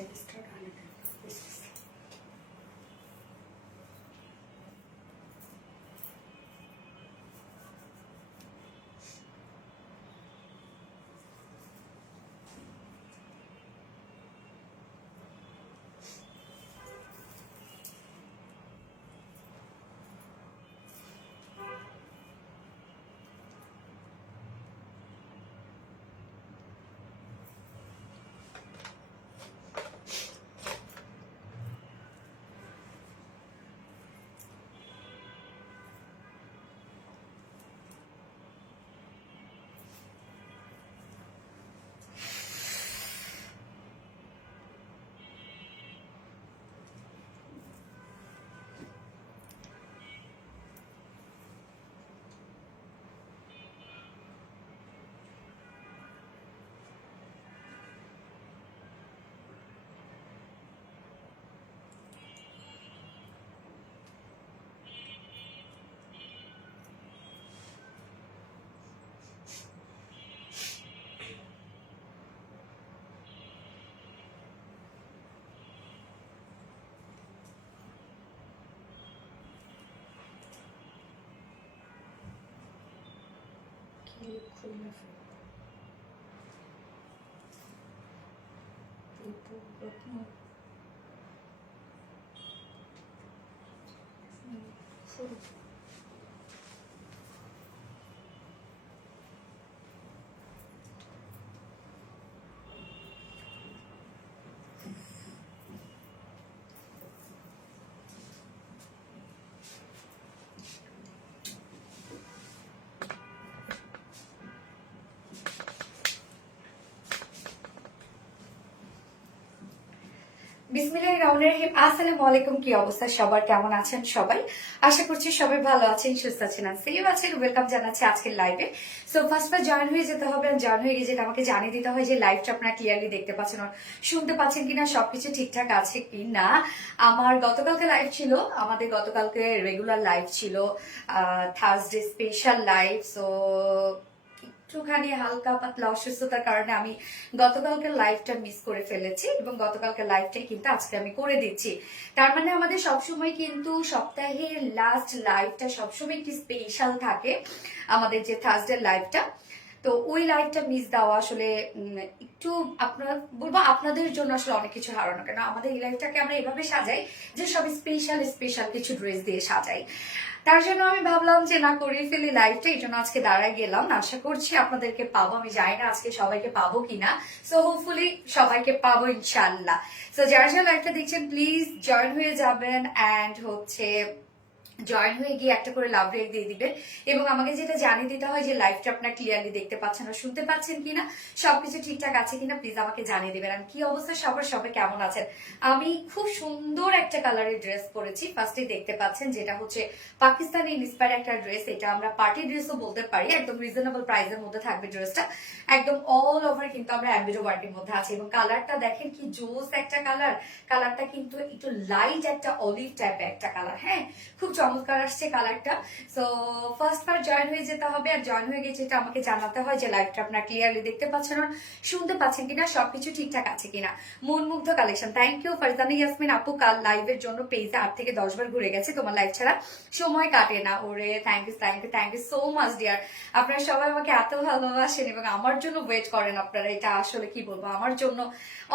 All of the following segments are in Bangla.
live start on it. বিসমিল্লাহিররহমানিররহিম। আসসালামু আলাইকুম। কি অবস্থা সবার, কেমন আছেন সবাই? আশা করছি সবাই ভালো আছেন, সুস্থ আছেন আর সেফ আছেন। ওয়েলকাম জানাচ্ছি আজকের লাইভে। সো ফার্স্ট জয়েন হয়ে যেতে হবে, জয়েন হয়ে গিয়ে আমাকে জানিয়ে দিতে হয় যে লাইভটা আপনারা ক্লিয়ারলি দেখতে পাচ্ছেন, শুনতে পাচ্ছেন কিনা, সবকিছু ঠিকঠাক আছে কিনা। আমার গতকালকে লাইভ ছিল, আমাদের গতকালকে রেগুলার লাইভ ছিল, থার্সডে স্পেশাল লাইভ। সো একটুখানি হালকা পাতলা অসুস্থতার কারণে আমি গতকালকে লাইভটা মিস করে ফেলেছি এবং গতকালকে লাইভটাই কিন্তু আজকে আমি করে দিচ্ছি। তার মানে আমাদের সবসময় কিন্তু সপ্তাহের লাস্ট লাইভটা সবসময় একটি স্পেশাল থাকে, আমাদের যে থার্সডে লাইভটা। তো ওই লাইভটা মিস দেওয়া আসলে একটু আপনার বলবো আপনাদের জন্য আসলে অনেক কিছু হারানো। কেন আমাদের এই লাইভটাকে আমরা এভাবে সাজাই যে সব স্পেশাল স্পেশাল কিছু ড্রেস দিয়ে সাজাই। তার জন্য আমি ভাবলাম যে না করে ফেলি লাইভটা, এই জন্য আজকে দাঁড়ায় গেলাম। আশা করছি আপনাদেরকে পাবো, আমি জানি না আজকে সবাইকে পাবো কিনা। সো হোপফুলি সবাইকে পাবো ইনশাল্লাহ। সো যারা যারা লাইভটা দেখছেন প্লিজ জয়েন হয়ে যাবেন অ্যান্ড জয়েন হয়ে গিয়ে একটা করে লাভ রেক দিয়ে দিবেন এবং আমাকে যেটা জানিয়ে দিতে হয় যে লাইভটা আপনার ক্লিয়ারলি দেখতে পাচ্ছেন আর শুনতে পাচ্ছেন কিনা, সবকিছু ঠিকঠাক আছে কিনা প্লিজ আমাকে জানিয়ে দিবেন। আর কি অবস্থা সবাই কেমন আছেন? আমি খুব সুন্দর একটা কালারের ড্রেস পরেছি, ফার্স্টে দেখতে পাচ্ছেন, যেটা হচ্ছে পাকিস্তানি ইন্সপায়ার একটা ড্রেস। এটা আমরা পার্টি ড্রেসও বলতে পারি, একদম রিজনেবল প্রাইসের মধ্যে থাকবে ড্রেসটা, একদম অল ওভার কিন্তু আমরা অ্যাম্বিডো ওয়ার্কের মধ্যে আছে এবং কালারটা দেখেন কি জোস একটা কালার। কালারটা কিন্তু একটু লাইট একটা অলিভ টাইপের একটা কালার, হ্যাঁ খুব চমৎকার আসছে কালারটা। সো ফার্স্ট জয়েন হয়ে যেতে হবে আর জয়েন হয়ে গেছে এটা আমাকে জানাতে হয় যে লাইভটা আপনার ক্লিয়ারলি দেখতে পাচ্ছেন আর শুনতে পাচ্ছেন কিনা, সবকিছু ঠিকঠাক আছে কিনা। মন মুগ্ধ collection, thank you Farzana Yasmin আপু। কাল লাইভের জন্য পেজে 8 থেকে 10 বার ঘুরে গেছে, তোমার লাইভ ছাড়া সময় কাটে না। ওরে thank you so much dear. আপনারা সবাই আমাকে এত ভালোবাসেন এবং আমার জন্য ওয়েট করেন আপনারা, এটা আসলে কি বলবো আমার জন্য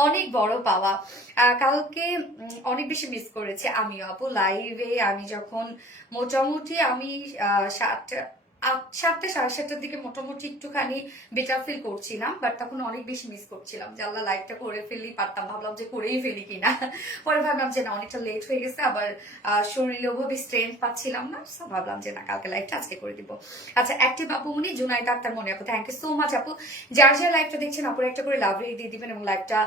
অনেক বড় পাওয়া। কালকে অনেক বেশি মিস করেছি আমিও আপু লাইভে। আমি যখন মোটামুটি আমি 7টা 7:30টার দিকে মোটামুটি একটুখানি বেটার ফিল করছিলাম, বাট তখন অনেক বেশি মিস করছিলাম যে আল্লাহ লাইভটা করে ফেললেই পারতাম, ভাবলাম যে করেই ফেলি কিনা। পরে ভাবলাম যে না অনেকটা লেট হয়ে গেছে, আবার শরীরে ওভাবে স্ট্রেংথ পাচ্ছিলাম না, ভাবলাম যে না কালকে লাইভটা আজকে করে দিব। আচ্ছা অ্যাক্টিভ আপু মুনি জুনাইদ আক্তার মনে আপু, থ্যাংক ইউ সো মাচ আপু। যার যার লাইভটা দেখছেন আপুর একটা করে লাভ রেট দিয়ে দিবেন এবং লাইভটা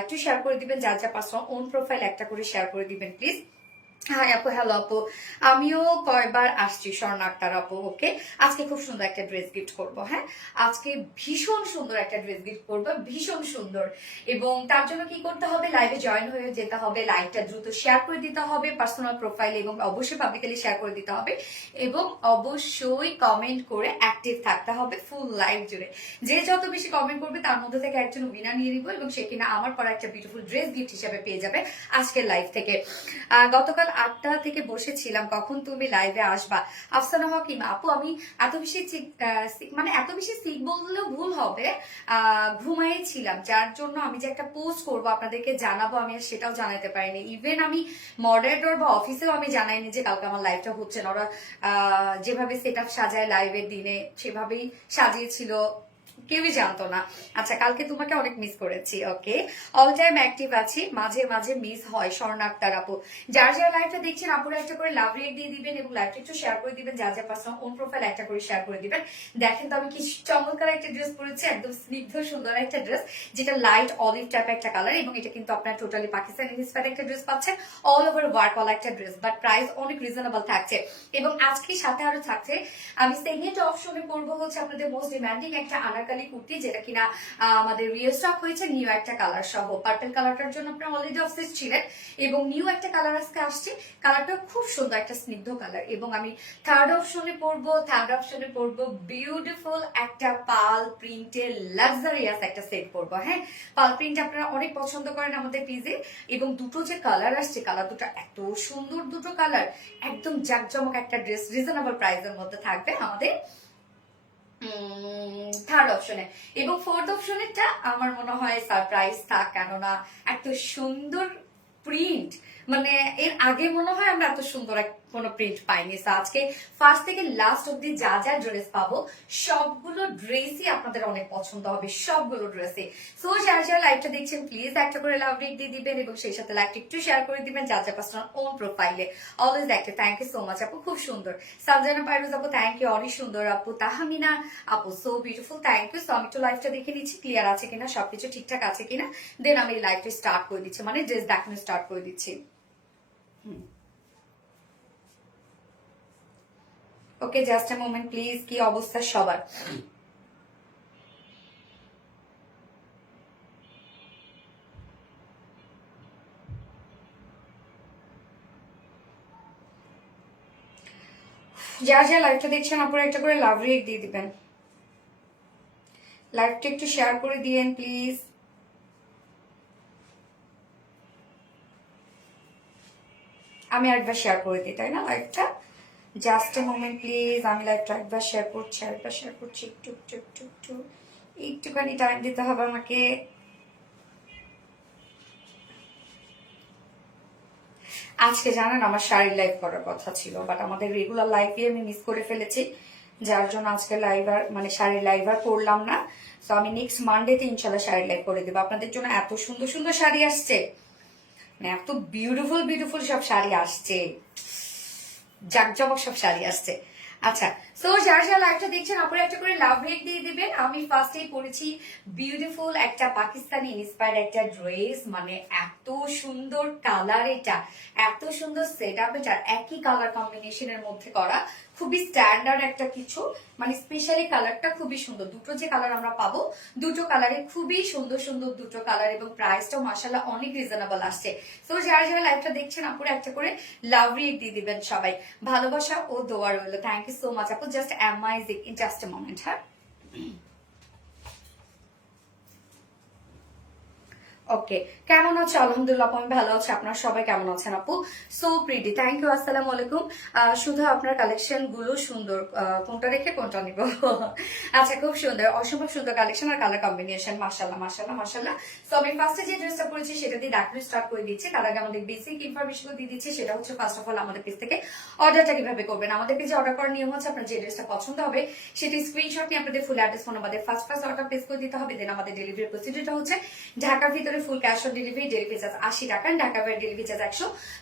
একটু শেয়ার করে দিবেন, যার যার পার্সোনাল ওন প্রোফাইল একটা করে শেয়ার করে দিবেন প্লিজ। হাই আপু, হ্যালো আপু। আমিও কয়বার আসছি স্বর্ণ আক্তার আপু। ওকে, আজকে খুব সুন্দর একটা ড্রেস গিফট করব। হ্যাঁ, আজকে ভীষণ সুন্দর একটা ড্রেস গিফট করবো, ভীষণ সুন্দর। এবং তার জন্য কি করতে হবে, লাইভে জয়েন হয়ে যেতে হবে, লাইভটা দ্রুত শেয়ার করে দিতে হবে পার্সোনাল প্রোফাইল, এবং অবশ্যই পাবলিকালি শেয়ার করে দিতে হবে, এবং অবশ্যই কমেন্ট করে অ্যাক্টিভ থাকতে হবে ফুল লাইভ জুড়ে। যে যত বেশি কমেন্ট করবে তার মধ্যে থেকে একজন উইনার নিয়ে নিব, এবং সে কিনা আমার পর একটা বিউটিফুল ড্রেস গিফট হিসেবে পেয়ে যাবে আজকের লাইভ থেকে। গতকাল 8টা থেকে বসেছিলাম, কখন তুমি লাইভে আসবা। আফসানা হকিম আপু, আমি এত বেশি মানে এত বেশি সিক বললেও ভুল হবে, ঘুমাইছিলাম, যার জন্য আমি যে একটা পোস্ট করবো আপনাদেরকে জানাবো, আমি আর সেটাও জানাতে পারিনি। ইভেন আমি মডারেটর বা অফিসেও আমি জানাইনি যে কালকে আমার লাইভটা হচ্ছে না। ওরা যেভাবে সেট আপ সাজায় লাইভের দিনে সেভাবেই সাজিয়েছিল, কেউই জানতো না। আচ্ছা, কালকে তোমাকে অনেক মিস করেছি। ওকে, অল টাইম অ্যাক্টিভ আছি, মাঝে মাঝে মিস হয়। স্বর্ণ আক্তার আপু, যার যার লাইভটা দেখছেন আপুরা একটা করে লাভ রেট দিয়ে দিবেন, এবং লাইভটা একটু শেয়ার করে দিবেন, যার যার পার্সোনাল ওন প্রোফাইল একটা করে শেয়ার করে দিবেন। দেখেন তো আমি কি চমৎকার একটা ড্রেস পরেছি, একদম স্নিগ্ধ সুন্দর একটা ড্রেস, যেটা লাইট অলিভ টাইপ একটা কালার, এবং এটা কিন্তু আপনার টোটালি পাকিস্তানি ইন্সপায়ার্ড একটা ড্রেস পাচ্ছেন, অল ওভার ওয়ার্ক ওয়ালা একটা ড্রেস, বাট প্রাইস অনেক রিজনেবল থাকছে। এবং আজকে সাথে আরো থাকছে, আমি সেকেন্ড অপশনে করবো হচ্ছে আপনাদের মোস্ট ডিমান্ডিং একটা আনারকালি কুর্তি, যেটা কিনা আমাদের রিস্টক হয়েছে নিউ একটা কালার সহ। পার্পল কালারটার জন্য আপনারা অলরেডি অবসেসড ছিলেন, এবং নিউ একটা কালার আজকে আসছে, কালারটা খুব সুন্দর একটা স্নিগ্ধ কালার। এবং আমি থার্ড অপশনে পরবো বিউটিফুল একটা পাল প্রিন্টের লাক্সারিয়াস একটা সেট পরবো। হ্যাঁ, পাল প্রিন্ট আপনারা অনেক পছন্দ করেন আমাদের পেজে, এবং দুটো যে কালার আসছে, কালার দুটো এত সুন্দর, দুটো কালার একদম জাকজমক একটা ড্রেস, রিজনেবল প্রাইসের মধ্যে থাকবে আমাদের থার্ড অপশনে। এবং ফোর্থ অপশনেরটা আমার মনে হয় সারপ্রাইজ থাক, কেননা এত সুন্দর প্রিন্ট, মানে এর আগে মনে হয় আমরা এত সুন্দর কোনো প্রিন্ট পাইনি। আজকে ফার্স্ট থেকে লাস্ট অব্দি যা যা ড্রেস পাবো, সবগুলো ড্রেসই আপনাদের অনেক পছন্দ হবে, সবগুলো ড্রেসই। সো যারা যারা লাইভটা দেখছেন প্লিজ একটা করে লাভ রেট দিয়ে দিবেন, এবং সেই সাথে লাইভটা একটু শেয়ার করে দিবেন যার যার পার্সোনাল ওন প্রোফাইলে। অলওয়েজ একটা থ্যাংক ইউ সো মাচ আপু, খুব সুন্দর। সাবজানা পাইরুজ আপু, থ্যাংক ইউ, অনেক সুন্দর আপু। তাহমিনা আপু, so beautiful, thank you. So আমি একটু লাইভটা দেখে নিচ্ছি ক্লিয়ার আছে কিনা, সবকিছু ঠিকঠাক আছে কিনা, দেন আমি লাইভটা স্টার্ট করে দিচ্ছি, মানে ড্রেস দেখানো স্টার্ট করে দিচ্ছি। ওকে, জাস্ট এ মোমেন্ট প্লিজ। কি অবস্থা সবার? যারা যারা লাইভটা দেখছেন আপনারা একটা করে লাভ রেট দিয়ে দিবেন, লাইভটা একটু শেয়ার করে দিয়েন প্লিজ। আমি একবার শেয়ার করে দিই, তাই না লাইভটা? জাস্ট এ মোমেন্ট প্লিজ, আমি লাইভটা একবার শেয়ার করছি, একটু একটু একটু একটু একটুখানি টাইম দিতে হবে আমাকে। আজকে জানেন আমার শাড়ির লাইভ করার কথা ছিল, বাট আমাদের রেগুলার লাইভে আমি মিস করে ফেলেছি, যার জন্য আজকে লাইভ আর মানে শাড়ির লাইভ আর করলাম না। তো আমি নেক্সট মানডেতে ইনশাল্লাহ শাড়ির লাইভ করে দেবো আপনাদের জন্য। এত সুন্দর সুন্দর শাড়ি আসছে, মানে এত বিউটিফুল বিউটিফুল সব শাড়ি আসছে, জাকজমক সব শাড়ি আসছে। আচ্ছা, সো যারা যারা লাইভটা দেখছেন আপনারা একটা করে লাভ রেট দিয়ে দিবেন। আমি ফার্স্টেই পরেছি বিউটিফুল একটা পাকিস্তানি ইন্সপায়ার্ড একটা ড্রেস, মানে এত সুন্দর কালার, এটা এত সুন্দর সেট আপ, এটা একই কালার কম্বিনেশনের মধ্যে করা, খুবই স্ট্যান্ডার্ড একটা কিছু, মানে স্পেশালি কালারটা খুবই সুন্দর। দুটো যে কালার আমরা পাবো, দুটো কালারে খুবই সুন্দর সুন্দর দুটো কালার, এবং প্রাইসটাও মাশাআল্লাহ অনেক রিজনেবল আসছে। সো যারা যারা লাইভটা দেখছেন আপুরা একটা করে লাভ রেট দিয়ে দিবেন সবাই। ভালোবাসা ও দোয়া রইল। থ্যাংক ইউ সো মাচ আপু, just amazing. In just a moment. হ্যাঁ, ওকে, কেমন আছো? আলহামদুলিল্লাহ আপু, আমি ভালো আছি। আপনারা সবাই কেমন আছেন আপু? সো প্রিটি, থ্যাংক ইউ, আসসালামু আলাইকুম। শুধু আপনার কালেকশন গুলো সুন্দর, কোনটা রেখে কোনটা নিব? আচ্ছা, খুব সুন্দর, অসম্ভব সুন্দর কালেকশন আর কালার কম্বিনেশন, মাশাআল্লাহ মাশাআল্লাহ মাশাআল্লাহ। সো আমি ফার্স্টে যে ড্রেসটা পরেছি সেটা দিয়ে দেখানো স্টার্ট করে দিচ্ছি, তার আগে আমাদের বেসিক ইনফরমেশন দিয়ে দিচ্ছি। সেটা হচ্ছে ফার্স্ট অফ অল আমাদের পেজ থেকে অর্ডারটা কিভাবে করবেন। আমাদের পেজে অর্ডার করার নিয়ম হচ্ছে আপনার যে ড্রেসটা পছন্দ হবে সেটি স্ক্রিনশট নিয়ে আপনাদের ফুল অ্যাড্রেস ফোন আমাদের ফার্স্ট অর্ডার প্লেস করে দিতে হবে। দেন আমাদের ডেলিভারি প্রসিডিউরটা হচ্ছে ঢাকার ভিতরে ভিতরে ফুল cash on delivery, delivery charge 80 টাকা, ঢাকার বাইরে ডেলিভারি চার্জ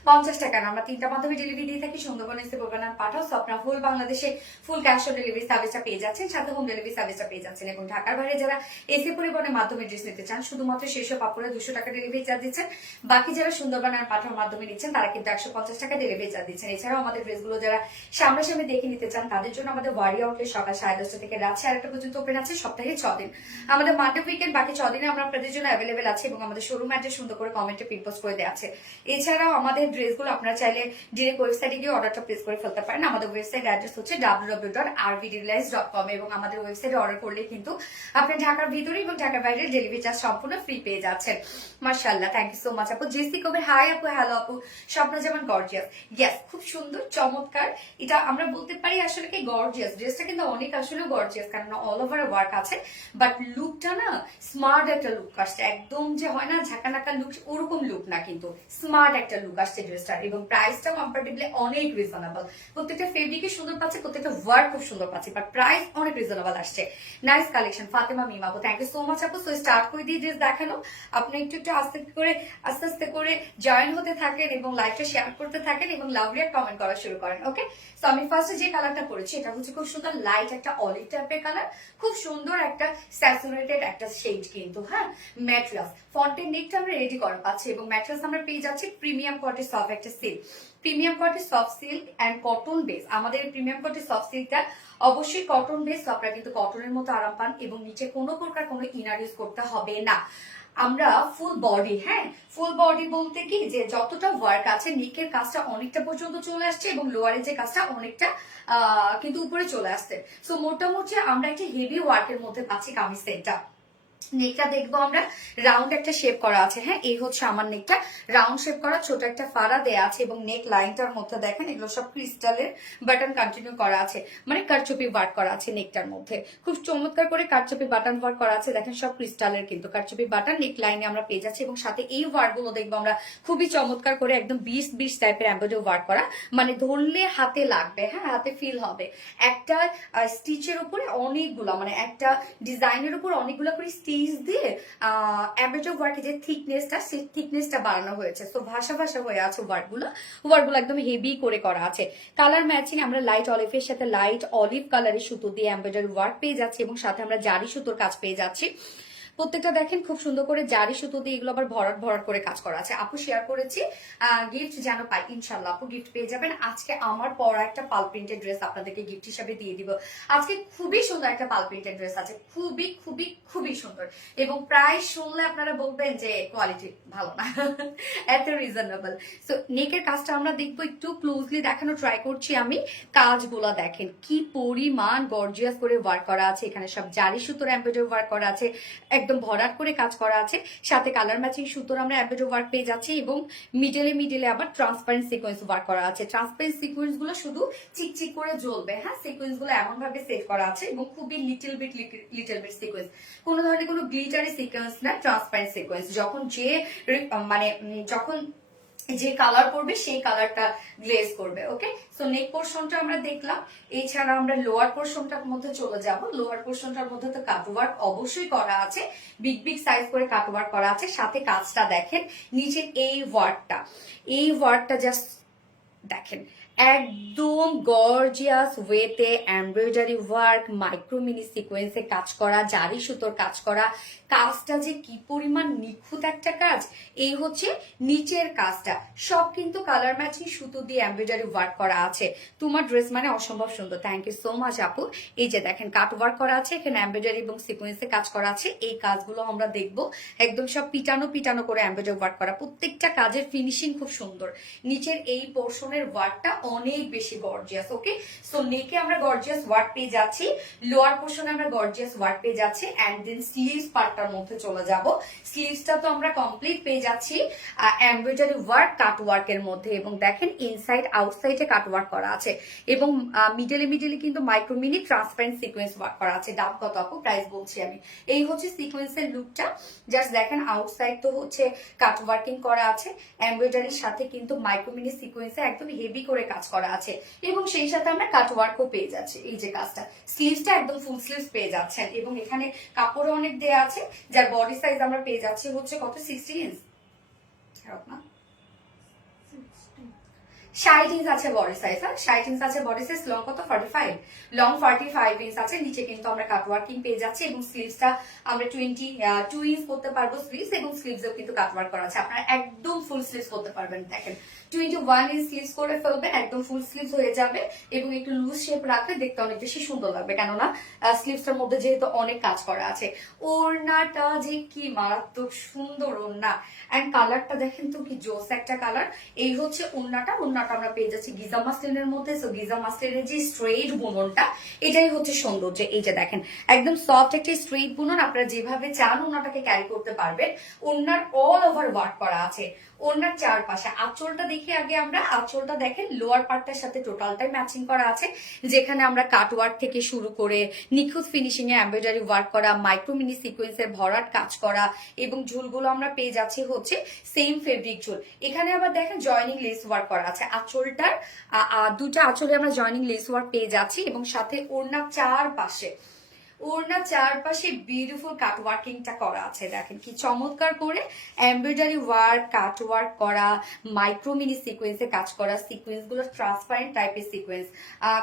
150 টাকা। আমরা 3টা মাধ্যমে ডেলিভারি দিয়ে থাকি, সুন্দরবন এসে বলবেন পাঠাও। সো আপনারা হোল বাংলাদেশে ফুল ক্যাশ অন ডেলিভারি সার্ভিসটা পেয়ে যাচ্ছেন, সাথে হোম ডেলিভারি সার্ভিসটা পেয়ে যাচ্ছেন। এবং ঢাকার বাইরে যারা এসি পরিবহনের মাধ্যমে ড্রেস নিতে চান, শুধুমাত্র সেসব আপুরা 200 টাকা ডেলিভারি চার্জ দিচ্ছেন। বাকি যারা সুন্দরবন আর পাঠানোর মাধ্যমে নিচ্ছেন তারা কিন্তু 150 টাকা ডেলিভারি চার্জ দিচ্ছেন। এছাড়াও আমাদের ড্রেসগুলো যারা সামনাসামনি দেখে নিতে চান তাদের জন্য আমাদের ওয়ারি আউটলেট সকাল 10:30 থেকে রাত 8:30 পর্যন্ত ওপেন আছে, সপ্তাহে 6 দিন। আমাদের মানডে উইকেন্ড বাকি 6 দিনে আমরা আপনাদের জন্য অ্যাভেলেবেল আছে এবং আমাদের শোরুম অ্যাড্রেস সুন্দর করে কমেন্টে পিন পোস্ট করে দেওয়া আছে। এছাড়াও আমাদের ড্রেসগুলো আপনারা চাইলে ডিরেক্ট ওয়েবসাইটে গিয়ে অর্ডারটা প্লেস করে ফেলতে পারেন। আমাদের ওয়েবসাইট অ্যাড্রেস হচ্ছে www.rvdelights.com এবং আমাদের ওয়েবসাইটে অর্ডার করলে কিন্তু আপনি ঢাকার ভিতরে এবং ঢাকার বাইরে ডেলিভারি চার্জ সম্পূর্ণ ফ্রি পেয়ে যাচ্ছেন। মাশাআল্লাহ, থ্যাংক ইউ সো মাচ আপু। জেসি কবির হাই আপু, হ্যালো আপু। স্বপ্ন যেমন গর্জিয়াস, ইয়েস, খুব সুন্দর চমৎকার। এটা আমরা বলতে পারি আসলে কি গর্জিয়াস। ড্রেসটা কিন্তু অনেক আসলে গর্জিয়াস, কারণ অল ওভার ওয়ার্ক আছে, বাট লুকটা না স্মার্ট একটা লুক আসছে। একদম যে হয় না ঝাঁকানাকা লুক, ওরকম লুক না, কিন্তু স্মার্ট একটা লুক আসছে ড্রেসটার। এবং প্রাইসটা কম্পারেটিভলি অনেক রিজনেবল। প্রত্যেকটা ফেব্রিকে সুন্দর পাচ্ছে, প্রত্যেকটা ওয়ার্ক খুব সুন্দর পাচ্ছে, বাট প্রাইস অনেক রিজনেবল আসছে। নাইস কালেকশন ফাতেমা মিম আপু, থ্যাংক ইউ সো মাচ আপু। সো স্টার্ট করে দিয়ে ড্রেস দেখানো। আপনি একটু একটু আস্তে আস্তে করে জয়েন হতে থাকেন এবং লাইভটা শেয়ার করতে থাকেন এবং লাভলি কমেন্ট করা শুরু করেন। ওকে, সো আমি ফার্স্টে যে কালারটা পরেছি এটা হচ্ছে খুব সুন্দর লাইট একটা অলিভ টাইপের কালার, খুব সুন্দর একটা স্যাচুরেটেড একটা শেড কিন্তু। হ্যাঁ, ম্যাটেরিয়ালস ফন্টের নেকটা আমরা রেডি করা পাচ্ছি এবং ম্যাটেরিয়ালস আমরা পেয়ে যাচ্ছি প্রিমিয়াম কোয়ালিটির সফট একটা সিল্ক, প্রিমিয়াম কোয়ালিটির soft silk and cotton base. আমাদের প্রিমিয়াম কোয়ালিটির সফট সিল্কটা অবশ্যই কটন বেস, আপনারা কিন্তু কটনের মতো আরাম পান এবং নিচে কোনো প্রকার কোনো ইনার ইউজ করতে হবে না। আমরা ফুল বডি, হ্যাঁ ফুল বডি বলতে কি যে যতটা ওয়ার্ক আছে, নেকের কাজটা অনেকটা পর্যন্ত চলে আসছে এবং লোয়ারের যে কাজটা অনেকটা কিন্তু উপরে চলে আসছে। সো মোটামুটি আমরা একটা হেভি ওয়ার্কের মধ্যে পাচ্ছি কামিজ সেটটা। নেকটা দেখবো আমরা রাউন্ড একটা শেপ করা আছে। হ্যাঁ, এই হচ্ছে আমার নেকটা, রাউন্ড শেপ করা, ছোট একটা ফাড়া দেয়া আছে এবং নেক লাইনটার মধ্যে দেখেন এগুলো সব ক্রিস্টালের বাটন কন্টিনিউ করা আছে, মানে কারচুপি ওয়ার্ক করা আছে নেকটার মধ্যে। খুব চমৎকার করে কারচুপি বাটন ওয়ার্ক করা আছে, দেখেন সব ক্রিস্টালের কিন্তু কারচুপি বাটন নেক লাইনে আমরা পেয়ে যাচ্ছি। এবং সাথে এই ওয়ার্ক গুলো দেখবো আমরা খুবই চমৎকার করে একদম 20 টাইপের এমব্রয়ডারি ওয়ার্ক করা, মানে ধরলে হাতে লাগবে, হ্যাঁ হাতে ফিল হবে। একটা স্টিচের উপরে অনেকগুলো, মানে একটা ডিজাইনের উপর অনেকগুলো করে দিয়ে এমব্রয়ডারি ওয়ার্কের যে থিকনেসটা, সেই থিকনেসটা বাড়ানো হয়েছে। তো ভাষা হয়ে আছে ওয়ার্কগুলো একদম হেভি করে করা আছে। কালার ম্যাচিং আমরা লাইট অলিভের সাথে লাইট অলিভ কালারের সুতো দিয়ে এমব্রয়ডারি ওয়ার্ক পেয়ে যাচ্ছি এবং সাথে আমরা জারি সুতোর কাজ পেয়ে যাচ্ছি। প্রত্যেকটা দেখেন খুব সুন্দর করে জারি সুতো দিয়ে এগুলো আবার ভরাট করে কাজ করা আছে। আপু শেয়ার করেছি গিফট যেন পাই, ইনশাল্লাহ আপু গিফট পেয়ে যাবেন। আজকে আমার পরা একটা পাল প্রিন্টেড ড্রেস আপনাদেরকে গিফট হিসাবে দিয়ে দিব। আজকে খুবই সুন্দর একটা পাল প্রিন্টেড ড্রেস আছে, খুবই সুন্দর এবং প্রাইস শুনলে আপনারা বলবেন যে কোয়ালিটি ভালো না, এত রিজনেবল। সো নেকের কাজটা আমরা দেখবো, একটু ক্লোজলি দেখানো ট্রাই করছি আমি। কাজগুলো দেখেন কি পরিমাণ গর্জিয়াস করে ওয়ার্ক করা আছে, এখানে সব জারি সুতোর এমব্রয়ডারি ওয়ার্ক করা আছে, একদম ভরাট করে কাজ করা আছে, সাথে কালার ম্যাচিং সুতোর আমরা এমব্রয়ডারি ওয়ার্ক পেয়ে যাচ্ছি এবং মিডলে আবার ট্রান্সপারেন্ট সিকোয়েন্স ওয়ার্ক করা আছে। ট্রান্সপারেন্ট সিকোয়েন্স গুলো শুধু চিকচিক করে জ্বলবে, হ্যাঁ সিকোয়েন্স গুলো এমন ভাবে সেট করা আছে এবং খুবই লিটল বিট সিকোয়েন্স, কোনো ধরনের কোনো গ্লিটারি সিকোয়েন্স না, ট্রান্সপারেন্ট সিকোয়েন্স। যখন মানে যখন যে কালার করবে সেই কালারটা গ্লেজ করবে। ওকে, সো নেক পোর্শনটা আমরা দেখলাম। এছাড়া আমরা লোয়ার পোর্শনটার মধ্যে চলে যাব। লোয়ার পোর্শনটার মধ্যে তো কাটওয়ার্ক অবশ্যই করা আছে, বিগ সাইজ করে কাটওয়ার্ক করা আছে। সাথে কাজটা দেখেন, নিচের এই ওয়ার্কটা জাস্ট দেখেন, একদম গর্জিয়াস ওয়েতে এমব্রয়ডারি ওয়ার্ক, মাইক্রো মিনি সিকোয়েন্সে কাজ করা, জারি সুতোর কাজ করা। কাজটা যে কি পরিমাণ নিখুঁত একটা কাজ। এই হচ্ছে নিচের কাজটা, সব কিন্তু কালার ম্যাচিং সুতো দিয়ে এমব্রয়ডারি ওয়ার্ক করা আছে। তোমার ড্রেস মানে অসম্ভব সুন্দর, থ্যাংক ইউ সো মাচ আপু। এই যে দেখেন কাট ওয়ার্ক করা আছে, এখানে এমব্রয়ডারি এবং সিকোয়েন্সে কাজ করা আছে। এই কাজগুলো আমরা দেখবো, একদম সব পিটানো করে এমব্রয়ডারি ওয়ার্ক করা। প্রত্যেকটা কাজের ফিনিশিং খুব সুন্দর। নিচের এই পোর্শনের ওয়ার্কটা অনেক বেশি গর্জিয়াস। ওকে, সো নেকে আমরা গর্জিয়াস ওয়ার্ক পেয়ে যাচ্ছি, লোয়ার পোর্শনে আমরা গর্জিয়াস ওয়ার্ক পেয়ে যাচ্ছি। এন্ড দেন স্লিভস পার্টটার মধ্যে চলে যাব। স্লিভসটা তো আমরা কমপ্লিট পেয়ে যাচ্ছি এমব্রয়ডারি ওয়ার্ক কাট ওয়ার্কের মধ্যে এবং দেখেন ইনসাইড আউটসাইডে কাট ওয়ার্ক করা আছে এবং মিডলে কিন্তু micro mini transparent sequence work করা আছে। দাম কত আপু? প্রাইস বলছি আমি। এই হচ্ছে সিকোয়েন্সের লুকটা, জাস্ট দেখেন আউটসাইড তো হচ্ছে কাট ওয়ার্কিং করা আছে, এমব্রয়ডারির সাথে কিন্তু মাইক্রো মিনি সিকোয়েন্সে একদম হেভি করে কাজ করা আছে এবং সেই সাথে আমরা কাট ওয়ার্কও পেয়ে যাচ্ছি। এই যে কাজটা, স্লিভসটা একদম ফুল স্লিভস পেয়ে যাচ্ছেন এবং এখানে কাপড় অনেক দেয়া আছে, যার বডি সাইজ আমরা পেয়ে যাচ্ছি হচ্ছে কত 60 ইঞ্চ, 60 ইঞ্চ আছে বডি সাইজ। হ্যাঁ 60 ইঞ্চ আছে বডি সাইজ। লং কত 45, লং 45 ইঞ্চ আছে। নিচে কিন্তু আমরা কাট ওয়ার্কিং পেয়ে যাচ্ছি এবং স্লিভসটা আমরা 22 ইঞ্চ করতে পারবো স্লিভস এবং স্লিভসেও কিন্তু কাট ওয়ার্ক করা আছে। আপনারা একদম ফুল স্লিভস করতে পারবেন। দেখেন 21 ইঞ্চ স্লিভস করে ফেলবেন, একদম ফুল স্লিভস হয়ে যাবে এবং একটু লুজ শেপ রাখলে দেখতে অনেক বেশি সুন্দর লাগবে, কেননা স্লিভসটার মধ্যে যেহেতু অনেক কাজ করা আছে। ওড়নাটা যে কি মারাত্মক সুন্দর ওড়না, এন্ড কালারটা দেখেন তো কি জোস একটা কালার। এই হচ্ছে ওড়নাটা আমরা পেয়ে যাচ্ছি গিজা মাসলিনের মধ্যে। সো গিজা মাসলিনের যে স্ট্রেট বুননটা, এটাই হচ্ছে সৌন্দর্য। এই যে দেখেন একদম সফট একটা স্ট্রেট বুনন, আপনারা যেভাবে চান ওড়নাটাকে ক্যারি করতে পারবেন। ওড়নার অল ওভার ওয়ার্ক করা আছে। ওড়নার চারপাশে আঁচলটা দেখি আগে আমরা, আঁচলটা দেখেন লোয়ার পার্টটার সাথে টোটালটাই ম্যাচিং করা আছে, যেখানে আমরা কাট ওয়ার্ক থেকে শুরু করে নিখুঁত ফিনিশিং এ এমব্রয়ডারি ওয়ার্ক করা, মাইক্রো মিনি সিকোয়েন্সের ভরাট কাজ করা এবং ঝুলগুলো আমরা পেয়ে যাচ্ছি হচ্ছে সেম ফেব্রিক ঝুল। এখানে আবার দেখেন জয়নিং লেস ওয়ার্ক করা আছে। আঁচলটার দুটা আঁচলে আমরা জয়নিং লেস ওয়ার্ক পেয়ে যাচ্ছি এবং সাথে ওড়নার চারপাশে বিউটিফুল কাট ওয়ার্কিংটা করা আছে। দেখেন কি চমৎকার করে এমব্রয়ডারি ওয়ার্ক, কাট ওয়ার্ক করা, মাইক্রো মিনি সিকোয়েন্সে কাজ করা, সিকোয়েন্স গুলো ট্রান্সপারেন্ট টাইপের সিকোয়েন্স।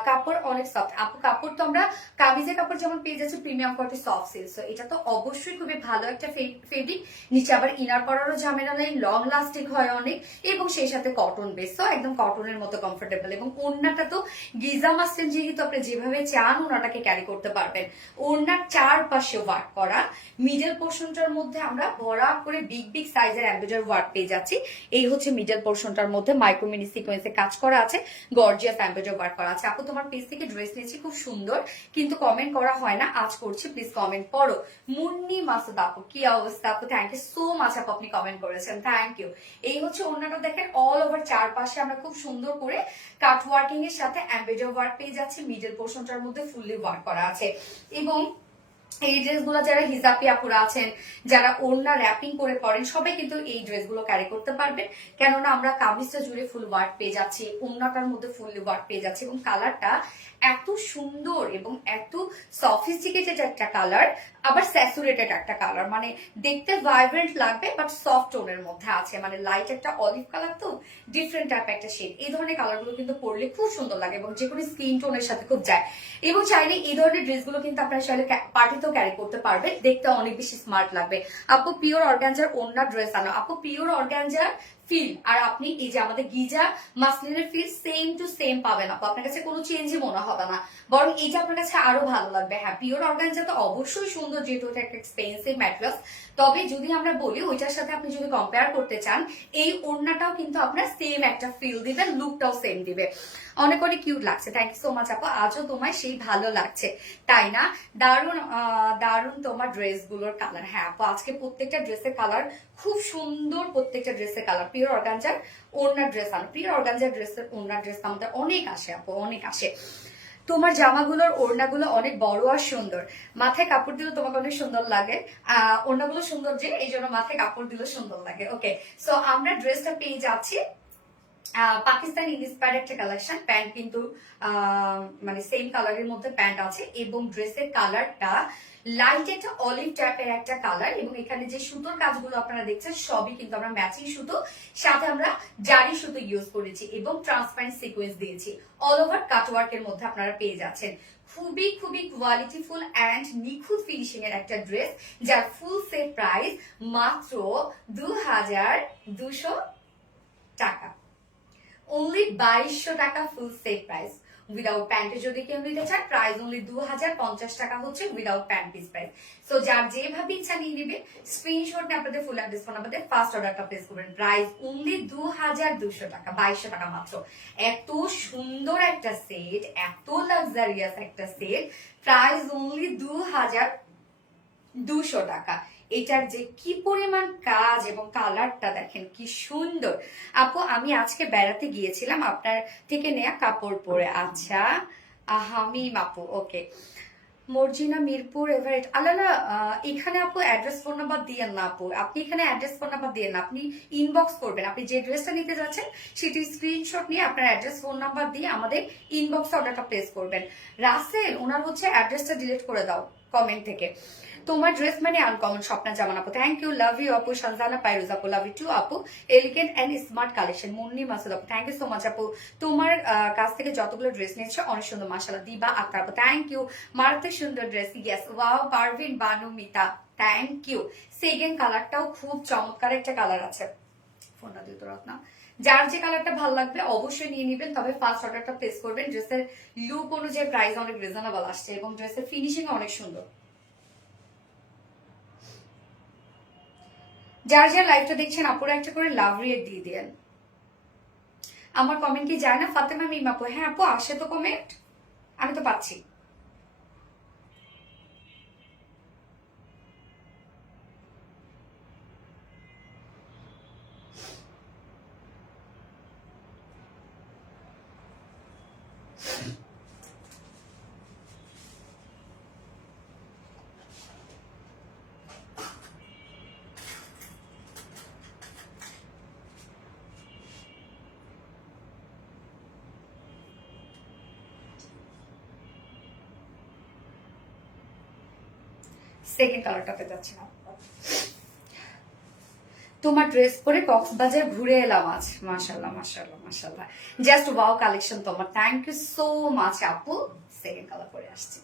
কাপড় অনেক সফট। কাপড় তো আমরা কামিজের কাপড় যেমন পেয়ে যাচ্ছি প্রিমিয়াম কোয়ালিটি সফট সিল্ক, এটা তো অবশ্যই খুবই ভালো একটা ফেব্রিক। নিচে আবার ইনার করারও ঝামেলা নেই, লং লাস্টিং হয় অনেক এবং সেই সাথে কটন বেস, তো একদম কটনের মতো কমফোর্টেবল। এবং ওড়নাটা তো গিজা মাসলিন, যেহেতু আপনি যেভাবে চান ওড়নাটাকে ক্যারি করতে পারবেন। ওড়নার চারপাশে ওয়ার্ক করা, মিডল পোর্শনটার মধ্যে আমরা ভরা করে বিগ বিগ সাইজের এমব্রয়ডারি ওয়ার্ক পেয়ে যাচ্ছি। এই হচ্ছে মিডল পোর্শনটার মধ্যে মাইক্রো মিনি সিকোয়েন্সে কাজ করা আছে, গর্জিয়াস এমব্রয়ডারি ওয়ার্ক করা আছে। আপু তোমার পেজ থেকে ড্রেস নিয়েছি খুব সুন্দর, কিন্তু কমেন্ট করা হয় না, আজ করছি, প্লিজ কমেন্ট করো। মুন্নি মাসুদ আপু কি অবস্থা আপু, থ্যাংক ইউ সো মাচ আপু, আপনি কমেন্ট করেছেন, থ্যাংক ইউ। এই হচ্ছে ওড়নাটা দেখেন অল ওভার চারপাশে আমরা খুব সুন্দর করে কাট ওয়ার্কিং এর সাথে এমব্রয়ডারি ওয়ার্ক পেয়ে যাচ্ছি। মিডল পোর্শনটার মধ্যে ফুললি ওয়ার্ক করা আছে এবং এই ড্রেসগুলো যারা হিজাবি আপুরা আছেন, যারা ওড়না র্যাপিং করে পরেন, সবাই কিন্তু এই ড্রেসগুলো ক্যারি করতে পারবেন, কেননা আমরা কামিজটা জুড়ে ফুল ওয়ার্ক পেয়ে যাচ্ছি, ওড়নাটার মধ্যে ফুল ওয়ার্ক পেয়ে যাচ্ছি এবং কালারটা এত সুন্দর এবং এত সফিস্টিকেটেড একটা কালার, আবার স্যাচুরেটেড একটা কালার, মানে দেখতে ভাইব্রেন্ট লাগবে বাট সফট টোনের মধ্যে আছে, মানে লাইট একটা অলিভ কালার, তো ডিফারেন্ট টাইপ একটা শেড। এই ধরনের কালারগুলো কিন্তু পরলে খুব সুন্দর লাগে এবং যে কোনো স্কিন টোনের সাথে খুব যায়। এবং চাইলে এই ধরনের ড্রেসগুলো কিন্তু আপনারা চাইলে পার্টিতেও ক্যারি করতে পারবেন, দেখতে অনেক বেশি স্মার্ট লাগবে। আপু পিওর অর্গানজার ওড়না ড্রেস আনো। আপু পিওর অর্গানজার ফিল আর আপনি এই যে আমাদের গিজা মাসলিনের ফিল সেম টু সেম পাবেন আপু, আপনার কাছে কোনো চেঞ্জই মনে হবে না, বরং এই যে আপনার কাছে আরো ভালো লাগবে। হ্যাঁ পিওর অর্গানজা তো অবশ্যই সুন্দর, যেহেতু এটা একটা এক্সপেন্সিভ ম্যাটেরিয়ালস, তবে যদি আমরা বলি ওইটার সাথে আপনি যদি কম্পেয়ার করতে চান, এই ওড়নাটাও কিন্তু আপনার সেম একটা ফিল দিবে, লুকটাও সেম দিবে। অনেক অনেক কিউট লাগছে, থ্যাংক ইউ সো মাচ আপু, আজও তোমায় সেই ভালো লাগছে, তাই না? দারুণ দারুণ তোমার ড্রেসগুলোর কালার। হ্যাঁ আপু আজকে প্রত্যেকটা ড্রেসের কালার খুব সুন্দর, প্রত্যেকটা ড্রেসের কালার। পিওর অর্গানজার ওড়না ড্রেস আনো, পিওর অর্গানজার ড্রেসের ওড়না ড্রেস আমাদের অনেক আসে আপু, অনেক আসে। তোমার জামাগুলোর ওড়নাগুলো অনেক বড় আর সুন্দর, মাথায় কাপড় দিলে তোমাকে অনেক সুন্দর লাগে। ওড়নাগুলো সুন্দর যে, এই জন্য মাথায় কাপড় দিলে সুন্দর লাগে। ওকে, সো আমরা ড্রেসটা পেয়ে যাচ্ছি পাকিস্তানি ইন্সপায়ার্ড একটা কালেকশন। প্যান্ট কিন্তু মানে সেম কালারের মধ্যে প্যান্ট আছে এবং ড্রেসের কালারটা লাইট একটা অলিভ টাইপের একটা কালার এবং এখানে যে সুতোর কাজগুলো আপনারা দেখছেন সবই কিন্তু আমরা ম্যাচিং সুতো, সাথে আমরা জারি সুতো ইউজ করেছি এবং ট্রান্সপারেন্ট সিকোয়েন্স দিয়েছি। অল ওভার কাটওয়ার্ক এর মধ্যে আপনারা পেয়ে যাচ্ছেন। খুবই খুবই কোয়ালিটিফুল অ্যান্ড নিখুঁত ফিনিশিং এর একটা ড্রেস, যার ফুল সেট প্রাইস মাত্র 2200 টাকা, অনলি 2200 টাকা ফুল সেট প্রাইস। উইদাউট প্যান্টে যদি কেউ নিতে চান প্রাইস অনলি 2050 টাকা হচ্ছে without pant piece price. So যার যেভাবে ইচ্ছা নিয়ে নিবে, স্ক্রিনশট নিয়ে আপনাদের full address phone number first অর্ডারটা প্লেস করবেন। প্রাইস অনলি 2200 টাকা, 2200 টাকা মাত্র। এত সুন্দর একটা সেট, এত লাক্সারিয়াস একটা সেট, প্রাইস অনলি 2200 টাকা। এটার যে কি পরিমাণ কাজ এবং কালারটা দেখেন কি সুন্দর। আপু আমি আজকে বেড়াতে গিয়েছিলাম, আপনার থেকে নেয়া কাপড় পরে। আচ্ছা হামিম আপু, ওকে। মর্জিনা মিরপুর এভারেট আলালা। এখানে আপু অ্যাড্রেস ফোন নাম্বার দিয়েন না আপু, আপনি এখানে অ্যাড্রেস ফোন নাম্বার দিয়েন না, আপনি ইনবক্স করবেন। আপনি যে ড্রেসটা নিতে যাচ্ছেন সেটি স্ক্রিনশট নিয়ে আপনার অ্যাড্রেস ফোন নাম্বার দিয়ে আমাদের ইনবক্সে অর্ডারটা প্লেস করবেন। রাসেল ওনার হচ্ছে অ্যাড্রেসটা ডিলিট করে দাও কমেন্ট থেকে। তোমার ড্রেস মানে আনকমন, স্বপ্না জামান আপু থ্যাংক ইউ, লাভ ইউ আপু। সঞ্জানা পাইরুজ আপু লাভ ইউ টু আপু। Elegant and smart collection Munni Masud আপু থ্যাংক ইউ সো মাচ আপু। তোমার কাছ থেকে যতগুলো ড্রেস নিয়েছে অনেক সুন্দর মাশাআল্লাহ। দিবা আক্তার আপু থ্যাংক ইউ, মারাত্মক সুন্দর dress. Yes wow Parvin Banu Mita thank you. Second কালারটাও খুব চমৎকার একটা কালার আছে, ফোনটা দিতে রাখ না। যার যে কালারটা ভালো লাগবে অবশ্যই নিয়ে নেবেন, তবে ফার্স্ট অর্ডারটা প্লেস করবেন। ড্রেসের লুক অনুযায়ী প্রাইস অনেক রিজনেবল আসছে এবং ড্রেসের ফিনিশিং অনেক সুন্দর। যার যার লাইভটা দেখছেন আপুরা একটা করে লাভ রিয়েক্ট দিয়ে দেন। আমার কমেন্ট কি যায় না ফাতেমা মিম আপু? হ্যাঁ আপু আসে তো কমেন্ট, আমি তো পাচ্ছি। সেকেন্ড কালারটাতে যাচ্ছি না। তোমার ড্রেস পরে কক্সবাজার ঘুরে এলাম আজ, মাশাআল্লাহ মাশাআল্লাহ মাশাআল্লাহ, জাস্ট ওয়াও কালেকশন তোমার, থ্যাংক ইউ সো মাচ আপু। সেকেন্ড কালার পরে আসছি।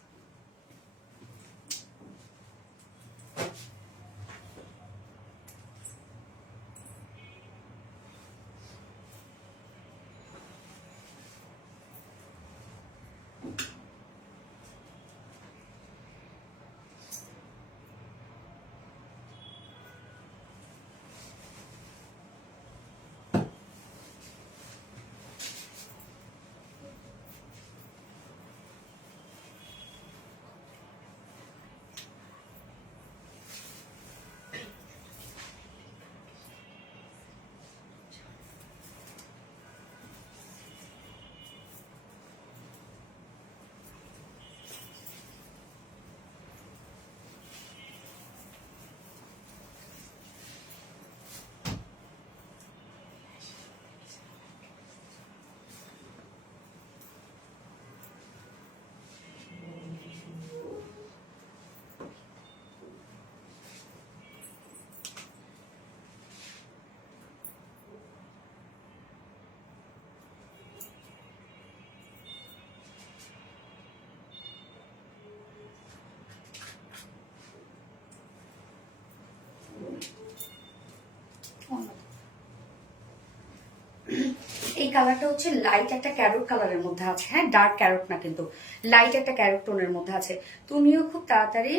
এই কালারটা হচ্ছে লাইট একটা ক্যারট কালারের মধ্যে আছে, হ্যাঁ ডার্ক ক্যারট না কিন্তু লাইট একটা ক্যারট টোনের মধ্যে আছে। তুমিও খুব তাড়াতাড়ি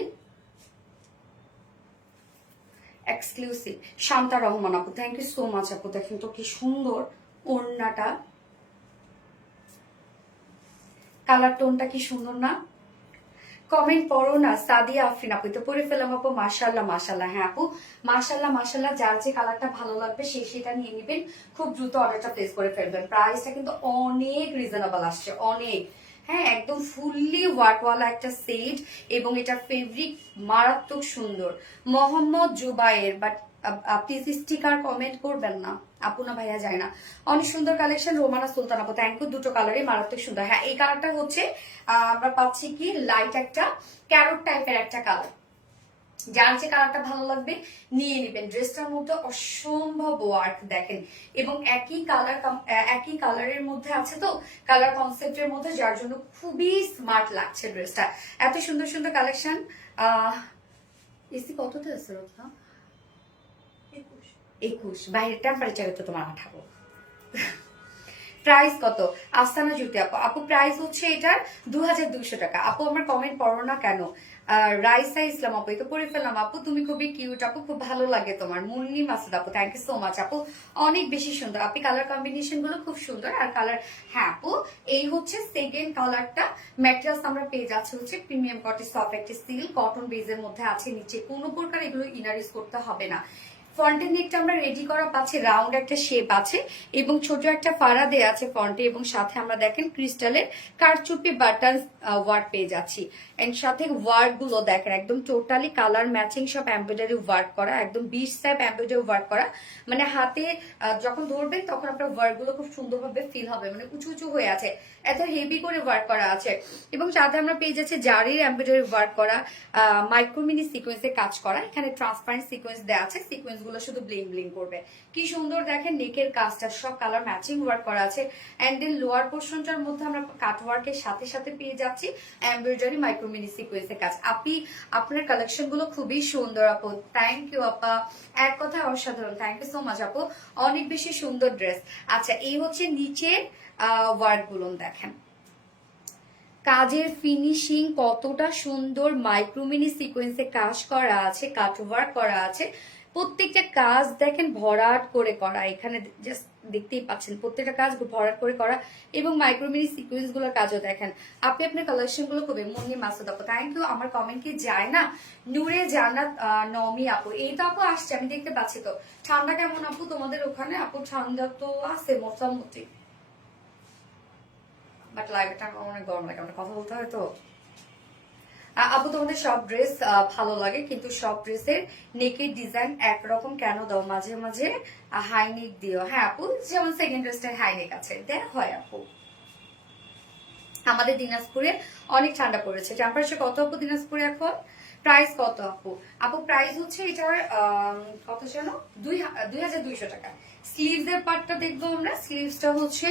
এক্সক্লুসিভ। শান্তা রহমান আপু থ্যাংক ইউ সো মাচ আপু। দেখেন তো কি সুন্দর ওড়নাটা, কালার টোনটা কি সুন্দর না? কমেন্ট পড়ো না সাদিয়া আফরিন আপু, তো পড়ে ফেলাম আপু। মাশাআল্লাহ মাশাআল্লাহ, হ্যাঁ আপু মাশাআল্লাহ মাশাআল্লাহ। যার যে কালারটা ভালো লাগবে সে সেটা নিয়ে নেবেন, খুব দ্রুত অর্ডারটা প্লেস করে ফেলবেন। প্রাইসটা কিন্তু অনেক রিজনেবল আসছে, অনেক। হ্যাঁ একদম ফুললি ওয়ার্কওয়ালা একটা সেট এবং এটা ফেব্রিক মারাত্মক সুন্দর। Mohammad Zubair, but please sticker comment করবেন না আপু, না ভাইয়া যায় না। অনেক সুন্দর কালেকশন। রোমানা সুলতান আপু থ্যাংক ইউ, দুটো কালারই মারাত্মক সুন্দর। হ্যাঁ এই কালারটা হচ্ছে আমরা পাচ্ছি কি লাইট একটা ক্যারট টাইপের একটা কালার। যার যে কালারটা ভালো লাগবে নিয়ে নেবেন। ড্রেসটার মধ্যে অসম্ভব ওয়ার্ক দেখেন এবং একই কালারের মধ্যে আছে, তো কালার কনসেপ্টের মধ্যে, যার জন্য খুবই স্মার্ট লাগছে ড্রেসটা। এত সুন্দর সুন্দর কালেকশন। এসি কততে আছে রত্না? 21। বাইরের টেম্পারেচারে তো তোমার 18। প্রাইস কত? আস্তানা জুতি আপু, আপু প্রাইস হচ্ছে এটার 2200 টাকা। আপু আমার কমেন্ট পড়ো না কেন? রাইসা ইসলাম আপু, এই তো পড়ে ফেললাম আপু। তুমি খুবই কিউট আপু, খুব ভালো লাগে তোমার। মুন্নি মাসুদ আপু থ্যাংক ইউ সো মাচ আপু, অনেক বেশি সুন্দর। আপনি কালার কম্বিনেশন গুলো খুব সুন্দর আর কালার। হ্যাঁ আপু এই হচ্ছে সেকেন্ড কালারটা। ম্যাটেরিয়ালস আমরা পেয়ে যাচ্ছি হচ্ছে প্রিমিয়াম কটন সফট একটা সিল্ক কটন বেজের মধ্যে আছে। নিচে কোনো প্রকার এগুলো ইনার ইউজ করতে হবে না। ফ্রন্টের নেকটা আমরা রেডি করা পাচ্ছি, রাউন্ড একটা শেপ আছে এবং ছোট একটা ফাড়া দেয়া আছে ফ্রন্টে, এবং সাথে আমরা দেখেন ক্রিস্টালের কারচুপি বাটন ওয়ার্ক পেয়ে যাচ্ছি। এন্ড সাথে ওয়ার্ক গুলো দেখেন একদম টোটালি কালার ম্যাচিং সব এমব্রয়ডারি ওয়ার্ক করা, একদম 20 টাইপ এমব্রয়ডারি ওয়ার্ক করা, মানে হাতে যখন ধরবেন তখন আপনার ওয়ার্ক গুলো খুব সুন্দরভাবে ফিল হবে, মানে উঁচু উঁচু হয়ে আছে, এত হেভি করে ওয়ার্ক করা আছে। এবং সাথে আমরা পেয়ে যাচ্ছি জারির এমব্রয়ডারি ওয়ার্ক করা, মাইক্রো মিনি সিকোয়েন্সে কাজ করা, এখানে ট্রান্সপারেন্ট সিকোয়েন্স দেওয়া আছে, সিকোয়েন্স গুলো শুধু ব্লিং ব্লিং করবে, কি সুন্দর দেখেন নেকের কাজটা সব কালার ম্যাচিং ওয়ার্ক করা আছে। এন্ড দেন লোয়ার পোর্শনটার মধ্যে আমরা কাট ওয়ার্কের সাথে সাথে পেয়ে যাচ্ছি এমব্রয়ডারি মাইক্রো মিনি সিকোয়েন্সের কাজ। আপনি আপনার কালেকশন গুলো খুবই সুন্দর আপু, থ্যাংক ইউ আপা, এক কথা অসাধারণ, থ্যাংক ইউ সো মাচ আপু, অনেক বেশি সুন্দর ড্রেস। আচ্ছা এই হচ্ছে নিচের ওয়ার্ক গুলো দেখেন, কাজের ফিনিশিং কতটা সুন্দর, মাইক্রোমিনি সিকোয়েন্সে কাজ করা আছে, কাট ওয়ার্ক করা আছে, প্রত্যেকটা কাজ দেখেন ভরাট করে করা, এখানে জাস্ট দেখতেই পাচ্ছেন প্রত্যেকটা কাজ ভরাট করে করা, এবং মাইক্রোমিনি সিকোয়েন্স গুলোর কাজও দেখেন। আপনি আপনার কালেকশন গুলো খুবই মুন্নি মাসুদ আপু, থ্যাংক ইউ। আমার কমেন্ট কি যায় না? নূরে জান্নাত নমি আপু, এই তো আপু আসছে আমি দেখতে পাচ্ছি। তো ঠান্ডা কেমন আপু তোমাদের ওখানে? আপু ঠান্ডা তো আছে মোটামুটি, বাট লাইভটা অনেক গরম লাগে, আমরা কথা বলতে হয় তো। আপু তোমাদের সব ড্রেস ভালো লাগে, কিন্তু সব ড্রেসের নেকের ডিজাইন একরকম কেন দাও? মাঝে মাঝে হাই নেক দিও। হ্যাঁ আপু, যেমন সেকেন্ড ড্রেসটার হাই নেক আছে, দেয়া হয় আপু। আমাদের দিনাজপুরে অনেক ঠান্ডা পড়েছে, টেম্পারেচার কত আপু দিনাজপুরে এখন? প্রাইস কত আপু? আপু প্রাইস হচ্ছে এটার কত জানো, 2200 টাকা। স্লিভস এর পার্টটা দেখবো আমরা, স্লিভসটা হচ্ছে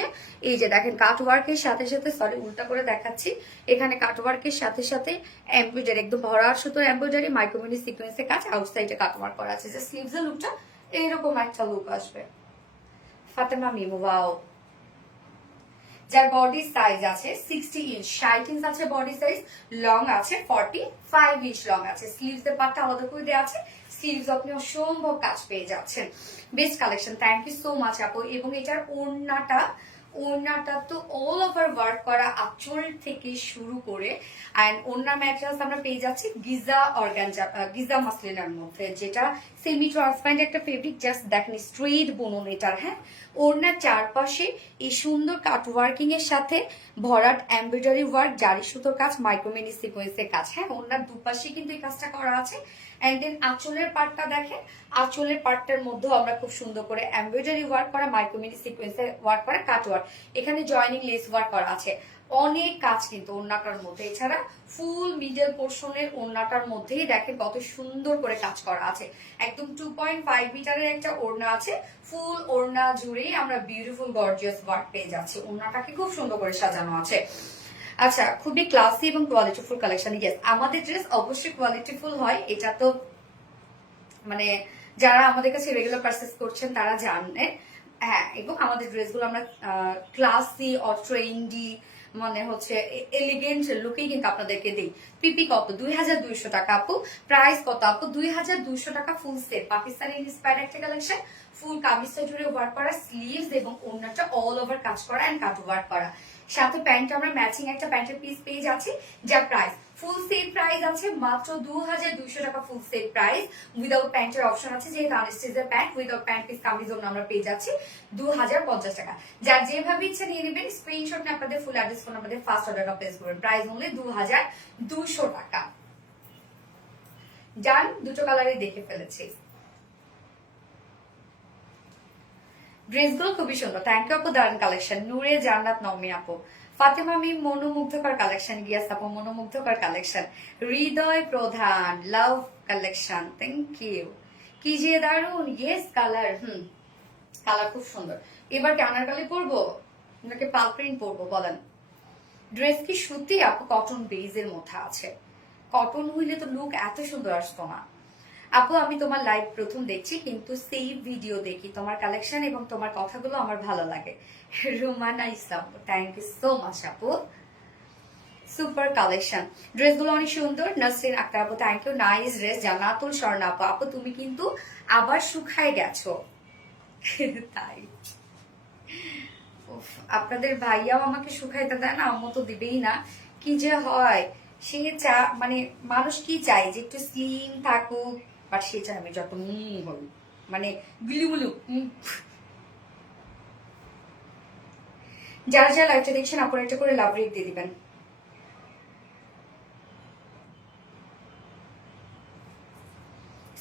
এই যে দেখেন কাট ওয়ার্কের সাথে সাথে, সরি উল্টা করে দেখাচ্ছি, এখানে কাট ওয়ার্কের সাথে সাথে এমব্রয়ডারি, একদম ভরা সুতোর এমব্রয়ডারি, মাইক্রোমিনি সিকোয়েন্সের কাজ, আউটসাইডে কাট ওয়ার্ক করা আছে, যে স্লিভস এর লুকটা এইরকম একটা লুক আসবে। ফাতেমা মিমু, ওয়াও। যার বডি সাইজ আছে 60 ইঞ্চ, 60 ইঞ্চ আছে বডি সাইজ, লং আছে 45 ইঞ্চ লং আছে, স্লিভস এর পার্টটা আলাদা করে দেওয়া আছে, স্লিভস আপনি অসম্ভব কাজ পেয়ে যাচ্ছেন। Best collection, thank you so much আপু। এবং এটার ওড়নাটা তো অল ওভার ওয়ার্ক করা, আঁচল থেকে শুরু করে, এন্ড ওড়না ম্যাটেরিয়ালস আমরা পেয়ে যাচ্ছি গিজা অর্গানজা, গিজা মাসলিনের মধ্যে, যেটা সেমি ট্রান্সপারেন্ট একটা ফেব্রিক, জাস্ট দেখেন স্ট্রেট বুনন এটার। হ্যাঁ, ওড়নার চারপাশে এই সুন্দর কাট ওয়ার্কিং এর সাথে ভরাট এমব্রয়ডারি ওয়ার্ক, জারি সুতোর কাজ, মাইক্রোমিনি সিকোয়েন্সের কাজ। হ্যাঁ, ওড়নার দুপাশে কিন্তু এই কাজটা করা আছে। এন্ড দেন আঁচলের পার্টটা দেখেন, আঁচলের পার্টটার মধ্যেও আমরা খুব সুন্দর করে এমব্রয়ডারি ওয়ার্ক করা, মাইক্রোমিনি সিকোয়েন্সে ওয়ার্ক করা, কাট ওয়ার্ক, এখানে জয়নিং লেস ওয়ার্ক করা আছে, অনেক কাজ কিন্তু ওড়নাটার মধ্যে। এছাড়া ফুল মিডল পোর্শনের ওড়নাটার মধ্যেই দেখেন কত সুন্দর করে কাজ করা আছে, একদম 2.5 মিটারের একটা ওড়না আছে, ফুল ওড়না জুড়েই আমরা বিউটিফুল গর্জিয়াস ওয়ার্ক পেয়ে যাচ্ছি, ওড়নাটাকে খুব সুন্দর করে সাজানো আছে। আচ্ছা, খুবই ক্লাসি এবং কোয়ালিটিফুল কালেকশন। ইয়েস, আমাদের ড্রেস অবশ্যই কোয়ালিটিফুল হয়, এটা তো মানে যারা আমাদের কাছে রেগুলার পারচেস করছেন তারা জানেন। হ্যাঁ, এবং আমাদের ড্রেসগুলো আমরা ক্লাসি অর ট্রেন্ডি, মানে হচ্ছে এলিগেন্ট লুকেই কিন্তু আপনাদেরকে দিই। পিপি কত? 2200 টাকা আপু। প্রাইস কত আপু? 2200 টাকা ফুল সেট, পাকিস্তানি ইন্সপায়ার্ড একটা কালেকশন, ফুল কামিজটা জুড়ে ওয়ার্ক করা, স্লিভস এবং ওড়নাটা অল ওভার কাজ করা এন্ড কাট ওয়ার্ক করা, সাথে প্যান্ট আমরা ম্যাচিং একটা প্যান্টের পিস পেয়ে যাচ্ছি, যার প্রাইস ফুল সেট প্রাইস আছে মাত্র 2200 টাকা। ফুল সেট প্রাইস উইদাউট প্যান্টের অপশন আছে, যেহেতু আনস্টিচের pant, without pant piece kameez আমরা পেয়ে যাচ্ছি 2050 টাকা। যার যেভাবে ইচ্ছা নিয়ে নেবেন, স্ক্রিনশট নিয়ে আপনাদের ফুল অ্যাড্রেস ফোন আমাদের ফার্স্ট অর্ডারটা প্লেস করবেন, প্রাইস অনলি 2200 টাকা। ডান, দুটো কালারই দেখে ফেলেছি, ড্রেসগুলো খুবই সুন্দর, থ্যাংক ইউ আপু, দারুন কালেকশন। নূরে জান্নাত নওমি আপু, ফাতেমা মিম মনোমুগ্ধকর কালেকশন, গিয়াস আপু মনোমুগ্ধকর কালেকশন, হৃদয় প্রধান লাভ কালেকশন, থ্যাংক ইউ। কি যে দারুন, ইয়েস কালার, কালার খুব সুন্দর। এবার কি আনারকলি পরবো নাকি পাল প্রিন্ট পরবো বলেন? ড্রেস কি সুতি আপু? কটন বেজের মধ্যে আছে, কটন হইলে তো লুক এত সুন্দর আসতো না। আপু আমি তোমার লাইভ প্রথম দেখছি, কিন্তু সেভ ভিডিও দেখি, তোমার কালেকশন এবং তোমার কথাগুলো আমার ভালো লাগে। রুমানা ইসলাম, থ্যাংক ইউ সো মাচ আপু, সুপার কালেকশন, ড্রেসগুলো অনেক সুন্দর। নাসরিন আক্তার আপু, থ্যাংক ইউ, নাইস ড্রেস। জান্নাতুল স্বর্ণা আপু, আপু তুমি কিন্তু আবার শুকায় গেছো। তাই আপনাদের ভাইয়াও আমাকে শুকাইতে দেয় না, আম্মু তো দিবেই না, কি যে হয়। সে মানে মানুষ কি চায় যে একটু স্লিম থাকুক, বাট সে চায় আমি যত হই। মানে গুলুগুলু। যারা যারা লাইভটা দেখছেন আপনারা একটা করে লাভ রেট দিয়ে দিবেন।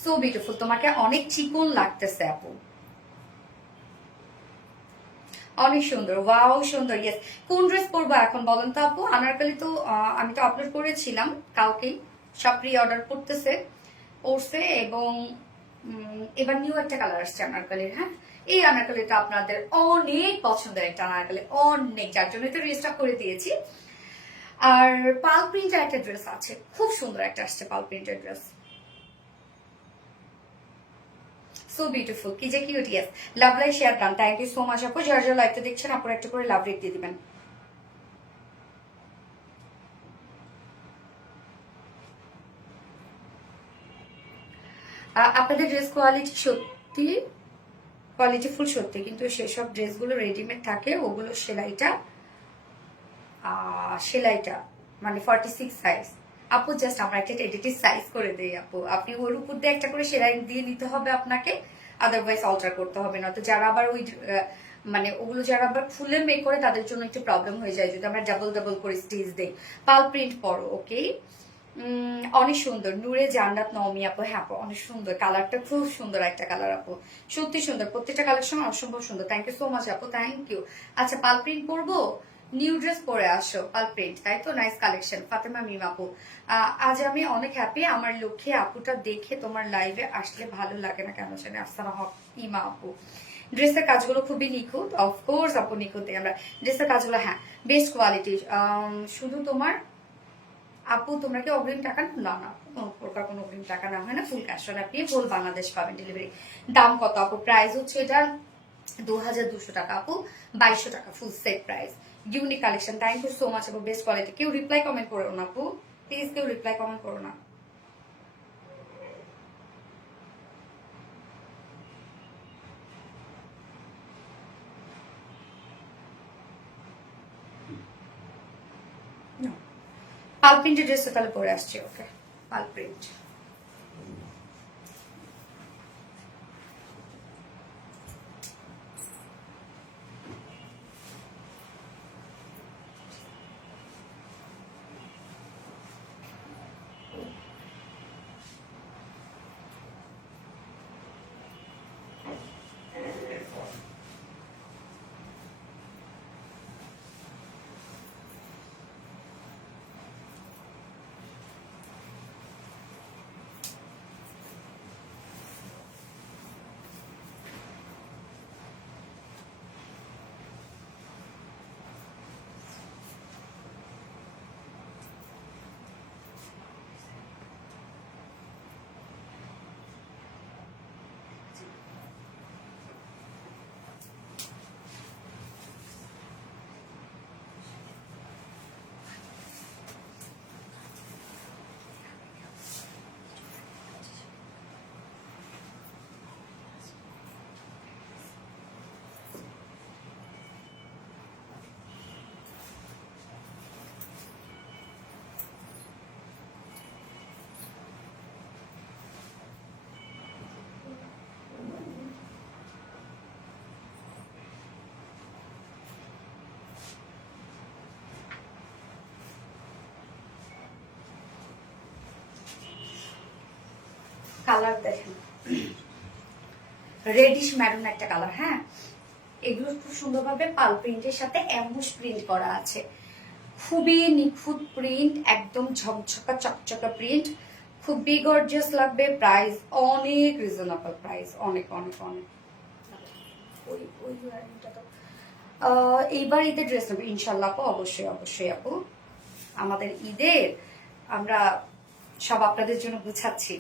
সো বিউটিফুল, তোমাকে অনেক চিকন লাগতেছে আপু, অনেক সুন্দর, ওয়াও সুন্দর। ইয়েস, কোন ড্রেস পরবো এখন বলেন তো আপু? আনারকলি তো আমি তো আপলোড করেছিলাম কাউকে, সব প্রি অর্ডার করতেছে পড়ছে, এবং এবার নিউ একটা কালার আসছে আনারকলির। হ্যাঁ, এই আনারকলিটা আপনাদের অনেক পছন্দের একটা আনারকলি, অনেক, যার জন্য তো রেজিস্টার করে দিয়েছি। আর পাল প্রিন্টের একটা ড্রেস আছে, খুব সুন্দর একটা আসছে পাল প্রিন্টের ড্রেস, সো বিউটিফুল, কি যে cute. Yes, love like share done, thank you so much আপু। যারা যারা লাইভটা দেখছেন আপনারা একটা করে লাভ রেট দিয়ে দিবেন। আপনাদের ড্রেস কোয়ালিটি সত্যি কোয়ালিটিফুল সত্যি, কিন্তু সেসব ড্রেসগুলো রেডিমেড থাকে, ওগুলো সেলাইটা মানে 46 সাইজ আপু, জাস্ট আমরা একটা টেন্টেটিভ সাইজ করে দেই আপু, আপনি ওর উপর দিয়ে একটা করে সেলাই দিয়ে নিতে হবে আপনাকে, আদারওয়াইজ অল্টার করতে হবে না। তো যারা আবার ওই মানে ওগুলো যারা আবার ফুলে মেক করে তাদের জন্য একটু প্রবলেম হয়ে যায় যদি আমরা ডাবল ডাবল করে স্টিচ দেই। পাল প্রিন্ট পরো, ওকে। অনেক সুন্দর, নূরে জান্নাত নওমি আপু। হ্যাঁ আপু, অনেক সুন্দর, কালারটা খুব সুন্দর একটা কালার আপু, সত্যি সুন্দর, প্রত্যেকটা কালেকশন অসম্ভব সুন্দর। থ্যাংক ইউ সো মাচ আপু, থ্যাংক ইউ। আচ্ছা, পাল প্রিন্ট পরবো, নিউ ড্রেস পরে আসো, পাল প্রিন্ট, তাই তো? নাইস কালেকশন, ফাতেমা মিম আপু। আজ আমি অনেক হ্যাপি, আমার লক্ষ্যে আপুটা দেখে তোমার লাইভে আসলে ভালো লাগে না কেন জানি। আফসানা হক ইমা আপু, ড্রেসের কাজগুলো খুবই নিখুঁত, অফকোর্স আপু নিখুঁত আমরা ড্রেসের কাজগুলো, হ্যাঁ বেস্ট কোয়ালিটি। শুধু তোমার আপু, তোমরা কি অগ্রিম টাকা? না না, কোনো প্রকার কোনো অগ্রিম টাকা না হয় না, ফুল ক্যাশ অন আপনি ফুল বাংলাদেশ পাবেন ডেলিভারি। দাম কত আপু? প্রাইস হচ্ছে এটা 2200 টাকা আপু, 2200 টাকা full set price. Unique collection, thank you so much আপু, বেস্ট কোয়ালিটি। কেউ রিপ্লাই কমেন্ট করো না আপু, প্লিজ কেউ রিপ্লাই কমেন্ট করো না। পাল প্রিন্টের ড্রেসটা তাহলে পরে আসছে, ওকে, পাল প্রিন্ট। কালার দেখেন, রেডিশ ম্যারুন একটা কালার। হ্যাঁ, এগুলো খুব সুন্দরভাবে পাল প্রিন্টের সাথে অ্যাম্বুশ প্রিন্ট করা আছে, খুবই নিখুঁত প্রিন্ট, একদম ঝকঝকা চকচকা প্রিন্ট, খুবই গর্জিয়াস লাগবে। প্রাইস অনেক রিজনেবল প্রাইস, অনেক অনেক অনেক। এইবার ঈদের ড্রেস নেবে ইনশাল্লাহ আপু, অবশ্যই অবশ্যই আপু, আমাদের ঈদের আমরা সব আপনাদের জন্য গুছাচ্ছি।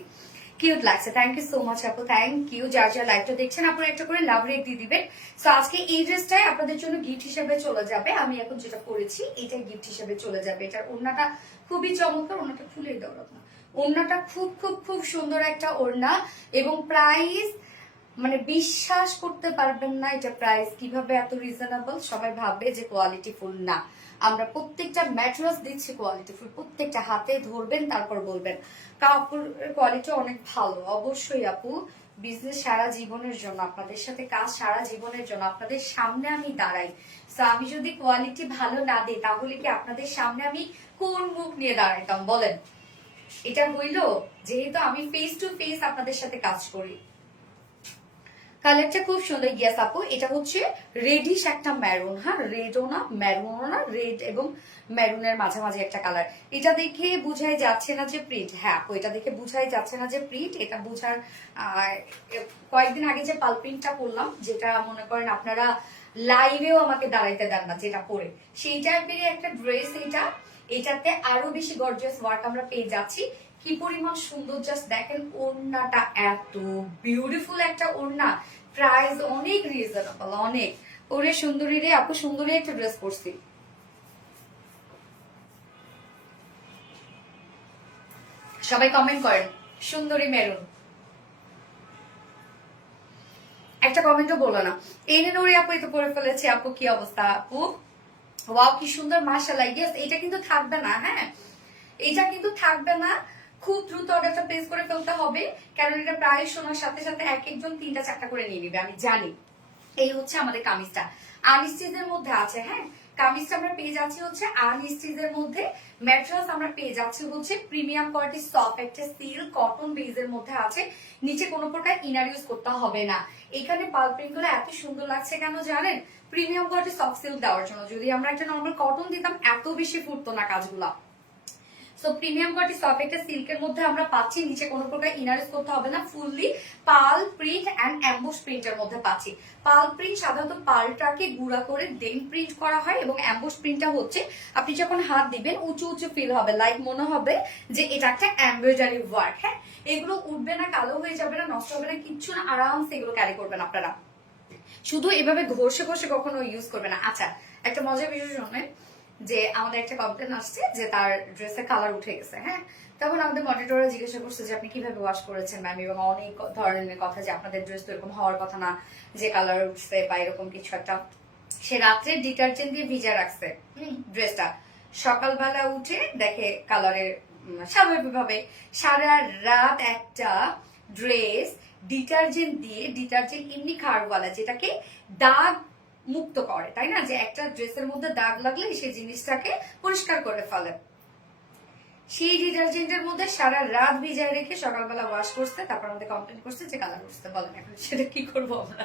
কিউট লাগছে, থ্যাংক ইউ সো মাচ আপু, থ্যাংক ইউ। যার যার লাইভটা দেখছেন আপনারা একটা করে লাভ রেট দিয়ে দিবেন। সো আজকে এই ড্রেসটাই আপনাদের জন্য গিফট হিসেবে চলে যাবে, আমি এখন যেটা করেছি এটাই গিফট হিসেবে চলে যাবে। এটার ওড়নাটা খুবই চমৎকার, ওড়নাটা খুলে দাও না, ওড়নাটা খুব খুব খুব সুন্দর একটা ওড়না, এবং প্রাইস মানে বিশ্বাস করতে পারবেন না এটা প্রাইস কিভাবে এত রিজনেবল। সবাই ভাববে যে কোয়ালিটি ফুল, না, আমরা প্রত্যেকটা ম্যাটেরিয়ালস দিচ্ছি কোয়ালিটি ফুল, প্রত্যেকটা হাতে ধরবেন তারপর বলবেন কাপড়ের কোয়ালিটি অনেক ভালো। অবশ্যই আপু, বিজনেস সারা জীবনের জন্য, আপনাদের সাথে কাজ সারা জীবনের জন্য, আপনাদের সামনে আমি দাঁড়াই। তো আমি যদি কোয়ালিটি ভালো না দিই তাহলে কি আপনাদের সামনে আমি কোন মুখ নিয়ে দাঁড়াইতাম বলেন? এটা হইলো যেহেতু আমি ফেস টু ফেস আপনাদের সাথে কাজ করি। কালারটা খুব সুন্দর। ইয়াস আপু, এটা হচ্ছে রেডিশ একটা ম্যারুন, হ্যাঁ রেডও না ম্যারুনও না, রেড এবং ম্যারুনের মাঝামাঝি একটা কালার। এটা দেখে বুঝাই যাচ্ছে না যে প্রিন্ট। হ্যাঁ আপু, এটা দেখে বুঝাই যাচ্ছে না যে প্রিন্ট। এটা বুঝার কয়েকদিন আগে যে পাল প্রিন্টটা করলাম, যেটা মনে করেন আপনারা লাইভেও আমাকে দাঁড়াইতে দেন না যেটা পরে, সেই টাইপের একটা ড্রেস এটা। এটাতে আরো বেশি গর্জিয়াস ওয়ার্ক আমরা পেয়ে যাচ্ছি। কি পরিমাণ সুন্দর, জাস্ট দেখেন ওড়নাটা, এত বিউটিফুল একটা ওড়না। প্রাইস অনেক রিজনেবল, অনেক। ওরে সুন্দরী রে আপু, সুন্দরী একটা ড্রেস পরছি। সবাই কমেন্ট করেন সুন্দরী মেরুন। একটা কমেন্টও বলো না। এনে নোরি আপু এটা পরে ফেলেছে। আপু কি অবস্থা আপু? ওয়াও কি সুন্দর, মাশাআল্লাহ। ইয়েস, এটা কিন্তু থাকবে না, হ্যাঁ এটা কিন্তু থাকবে না। খুব দ্রুত অর্ডারটা প্লেস করে ফেলতে হবে, কারণ এটা প্রায় শোনার সাথে সাথে এক একজন 3টা 4টা করে নিয়ে নিবে, আমি জানি। এই হচ্ছে আমাদের কামিজটা, আনস্টিচের মধ্যে আছে। হ্যাঁ, কামিজটা আমরা পেয়ে যাচ্ছি হচ্ছে আনস্টিচের মধ্যে। ম্যাটেরিয়ালস আমরা পেয়ে যাচ্ছি হচ্ছে প্রিমিয়াম কোয়ালিটি সফট একটা সিল্ক কটন বেজের মধ্যে আছে। নিচে কোনো প্রকার ইনার ইউজ করতে হবে না। এখানে পাল প্রিন্ট গুলো এত সুন্দর লাগছে কেন জানেন? প্রিমিয়াম কোয়ালিটি সফট সিল্ক দেওয়ার জন্য। যদি আমরা একটা নর্মাল কটন দিতাম এত বেশি ফুটতো না কাজগুলা। সো প্রিমিয়াম কোয়ালিটি সফট একটা সিল্কের মধ্যে আমরা পাচ্ছি, নিচে কোনো প্রকার ইনার ইউজ করতে হবে না। ফুললি পাল প্রিন্ট এন্ড অ্যাম্বুশ প্রিন্টের মধ্যে পাচ্ছি। পাল প্রিন্ট সাধারণত পালটাকে গুঁড়া করে দেন প্রিন্ট করা হয়, এবং অ্যাম্বুশ প্রিন্টটা হচ্ছে আপনি যখন হাত দিবেন উঁচু উঁচু ফিল হবে, লাইক মনে হবে যে এটা একটা এমব্রয়ডারি ওয়ার্ক। হ্যাঁ, এগুলো উঠবে না, কালো হয়ে যাবে না, নষ্ট হবে না, কিচ্ছু না, আরামসে এগুলো ক্যারি করবেন আপনারা। শুধু এভাবে ঘষে ঘষে কখনো ইউজ করবে না। আচ্ছা, একটা মজার বিষয় শুনেন, যে আমাদের একটা কমপ্লেন আসছে যে তার ড্রেসের কালার উঠে গেছে। হ্যাঁ, তখন আমাদের মনিটররা জিজ্ঞাসা করছে যে আপনি কিভাবে ওয়াশ করেছেন ম্যাম, এবং অনেক ধরনের কথা যে আপনাদের ড্রেস তো এরকম হওয়ার কথা না, যে কালার উঠছে বা এরকম কিছু একটা। সে রাত্রে ডিটারজেন্ট দিয়ে ভিজা রাখছে ড্রেসটা, সকালবেলা উঠে দেখে কালারের স্বাভাবিকভাবে। সারা রাত একটা ড্রেস ডিটারজেন্ট দিয়ে, ডিটারজেন্ট এমনি খারওয়ালা যেটাকে দাগ মুক্ত করে, তাই না, যে একটা ড্রেসের মধ্যে দাগ লাগলে সেই জিনিসটাকে পরিষ্কার করে ফেলে, সেই ডিটারজেন্টের মধ্যে সারা রাত ভিজায় রেখে সকালবেলা ওয়াশ করছে, তারপর আমাদের কমপ্লেন করছে যে কালার উঠছে। বলেন এখন সেটা কি করবো আমরা?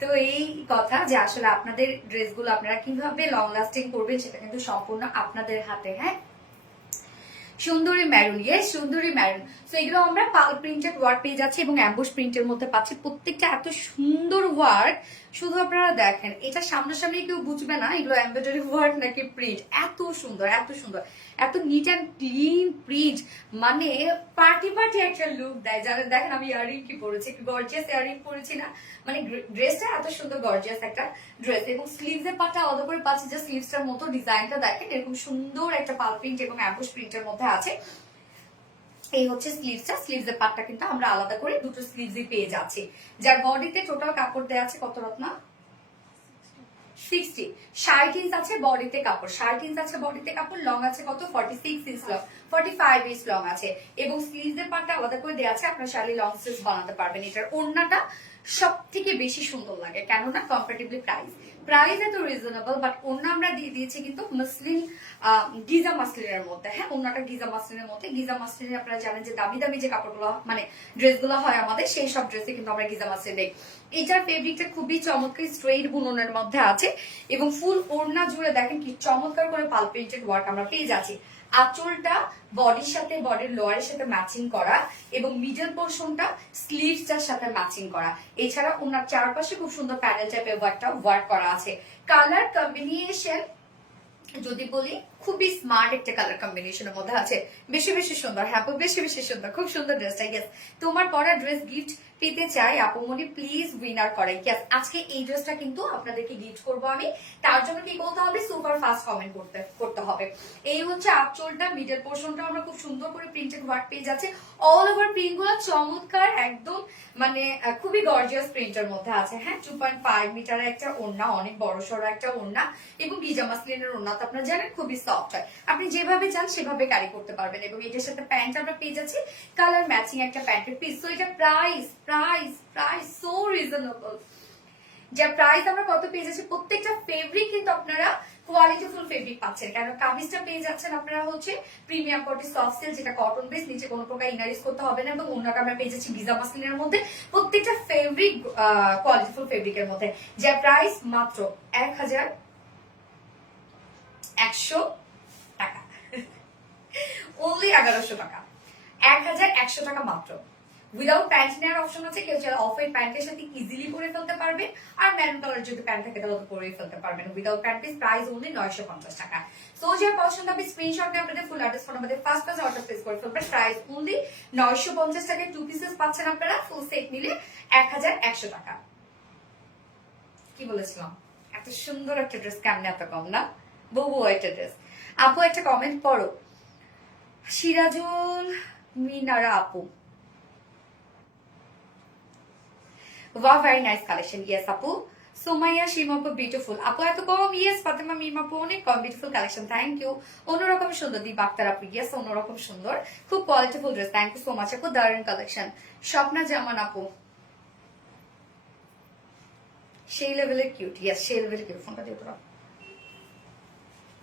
তো এই কথা যে আসলে আপনাদের ড্রেসগুলো আপনারা কিভাবে লং লাস্টিং করবেন সেটা কিন্তু সম্পূর্ণ আপনাদের হাতে। হ্যাঁ, সুন্দরী ম্যারুন, ইয়েস সুন্দরী ম্যারুন। তো এগুলো আমরা পাল প্রিন্টেড ওয়ার্ক পেয়ে যাচ্ছি এবং অ্যাম্বুশ প্রিন্টের মধ্যে পাচ্ছি। প্রত্যেকটা এত সুন্দর ওয়ার্ক, শুধু আপনারা দেখেন, এটা সামনাসামনি কেউ বুঝবে না এগুলো এমব্রয়ডারি ওয়ার্ক নাকি প্রিন্ট। এত সুন্দর, এত সুন্দর, এত নিট অ্যান্ড ক্লিন প্রিন্ট, মানে পার্টি পার্টি একটা লুক দেয়। যারা দেখেন আমি ইয়ারিং কি পরেছি, একটু গর্জিয়াস ইয়ারিং পরেছি না, মানে ড্রেসটা এত সুন্দর গর্জিয়াস একটা ড্রেস। এবং স্লিভস এর পাটা আলাদা করে পাচ্ছি, যে স্লিভসটার মতো ডিজাইনটা দেখেন, এরকম সুন্দর একটা পাল প্রিন্ট এবং অ্যাম্বুশ প্রিন্টের মধ্যে আছে। এই হচ্ছে স্লিভসটা, স্লিভস এর পাটটা কিন্তু আমরা আলাদা করে দুটো স্লিভসই পেয়ে যাচ্ছি। যার বডিতে টোটাল কাপড় দেওয়া আছে কত রত্না? 60, 60 ইঞ্চ আছে বডিতে কাপড়, 60 ইঞ্চ আছে বডিতে কাপড়। লং আছে কত? 46 ইঞ্চ লং, 45 ইঞ্চ লং আছে। এবং স্লিভস এর পাটটা আলাদা করে দেওয়া আছে, আপনার শাড়ি লং স্লিভস বানাতে পারবেন। এটার ওড়নাটা সব থেকে বেশি সুন্দর লাগে, কেননা কম্পারেটিভলি প্রাইস এত রিজনেবল, বাট ওড়না আমরা দিয়ে দিয়েছি কিন্তু মাসলিন, গিজা মাসলিনের মধ্যে। হ্যাঁ, ওড়নাটা গিজা মাসলিনের মধ্যে। গিজা মাসলিনে আপনারা জানেন যে দামি দামি যে কাপড়গুলো মানে ড্রেসগুলো হয় আমাদের, সেই সব ড্রেসে কিন্তু আমরা গিজা মাসলিন দেই। এটার ফেব্রিকটা খুবই চমৎকার, স্ট্রেইট বুননের মধ্যে আছে এবং ফুল ওড়না জুড়ে দেখেন কি চমৎকার করে পাল প্রিন্টেড ওয়ার্ক আমরা পেয়ে যাচ্ছি। আঁচলটা বডির সাথে, বডির লোয়ারের সাথে ম্যাচিং করা, এবং মিডল পোর্শনটা স্লিভসটার সাথে ম্যাচিং করা। এছাড়া ওনার চারপাশে খুব সুন্দর প্যানেল টাইপের ওয়ার্ক করা আছে। কালার কম্বিনেশন যদি বলি, খুবই স্মার্ট একটা কালার কম্বিনেশনের মধ্যে আছে। বেশি বেশি সুন্দর। হ্যাঁ আপু, বেশি বেশি সুন্দর, খুব সুন্দর ড্রেসটা। ইয়েস, তোমার পরা ড্রেস গিফট পেতে চাই আপুমনি, প্লিজ উইনার করাই। ইয়েস, আজকে এই ড্রেসটা কিন্তু আপনাদেরকে গিফট করব আমি। তার জন্য কি করতে হবে? সুপার ফাস্ট কমেন্ট করতে হবে। এই হচ্ছে আঁচলটা, মিডল পোর্শনটা আমরা খুব সুন্দর করে প্রিন্টেড ওয়ার্ক পেয়ে যাচ্ছে। অল ওভার প্রিন্ট গুলো চমৎকার, একদম মানে খুবই গর্জিয়াস প্রিন্টের মধ্যে আছে। হ্যাঁ, 2.5 মিটারের একটা ওড়না, অনেক বড় সড়ো একটা ওড়না, এবং গিজা মাসলিনের ওড়না তো আপনারা জানেন খুবই সফট। সফট হয়, আপনি যেভাবে চান সেভাবে ক্যারি করতে পারবেন। এবং এটার সাথে প্যান্ট আমরা পেয়ে যাচ্ছি কালার ম্যাচিং একটা প্যান্টের পিস। তো এটা price price price so reasonable. যার প্রাইস আমরা কত পেয়ে যাচ্ছি, প্রত্যেকটা ফেব্রিক কিন্তু আপনারা কোয়ালিটিফুল ফেব্রিক পাচ্ছেন। কারণ কামিজটা পেয়ে যাচ্ছেন আপনারা হচ্ছে প্রিমিয়াম কোয়ালিটি সফট সিল্ক, যেটা কটন বেস, নিচে কোনো প্রকার ইনারিজ করতে হবে না। এবং অন্যটা আমরা পেয়ে যাচ্ছি ভিজা মাসলিনের মধ্যে, প্রত্যেকটা ফেব্রিক কোয়ালিটিফুল ফেব্রিকের মধ্যে। যার প্রাইস মাত্র 1100 টাকা, অনলি 1100 টাকা, 1100 টাকা মাত্র। উইদাউট প্যান্ট নেওয়ার অপশন আছে, কেউ চাইলে অফ হোয়াইট প্যান্টের সাথে ইজিলি পরে ফেলতে পারবে, আর ম্যারুন কালার যদি প্যান্ট থাকে তাহলে তো পরেই ফেলতে পারবেন। Without pant piece price only 950 টাকা। সো যার পছন্দ হবে স্ক্রিনশট নিয়ে আপনাদের ফুল অ্যাড্রেস ফোন আমাদের ফার্স্ট ক্লাস অর্ডার প্লেস করে ফেলবেন। প্রাইস অনলি 950 টাকায় 2 পিসেস পাচ্ছেন আপনারা, ফুল সেট নিলে 1100 টাকা। কি বলেছিলাম, এত সুন্দর একটা ড্রেস কেমনে এত কম না, বহু একটা ড্রেস। আপু একটা কমেন্ট করো, সিরাজুল মিনারা আপু, wow very nice collection, yes আপু। সুমাইয়া শিমাপু বিউটিফুল আপু, এত কম, ইয়েস। ফাতেমা মিমাপু অনেক কম, বিউটিফুল কালেকশন, থ্যাংক ইউ। অন্যরকম সুন্দর দীপ আক্তার আপু, ইয়েস অন্যরকম সুন্দর, খুব qualityful dress, thank you so much আপু, দারুন কালেকশন। স্বপ্না জামান আপু, সেই লেভেলের কিউট, ইয়েস সেই লেভেলের কিউট। ফোনটা দিয়ে তোরা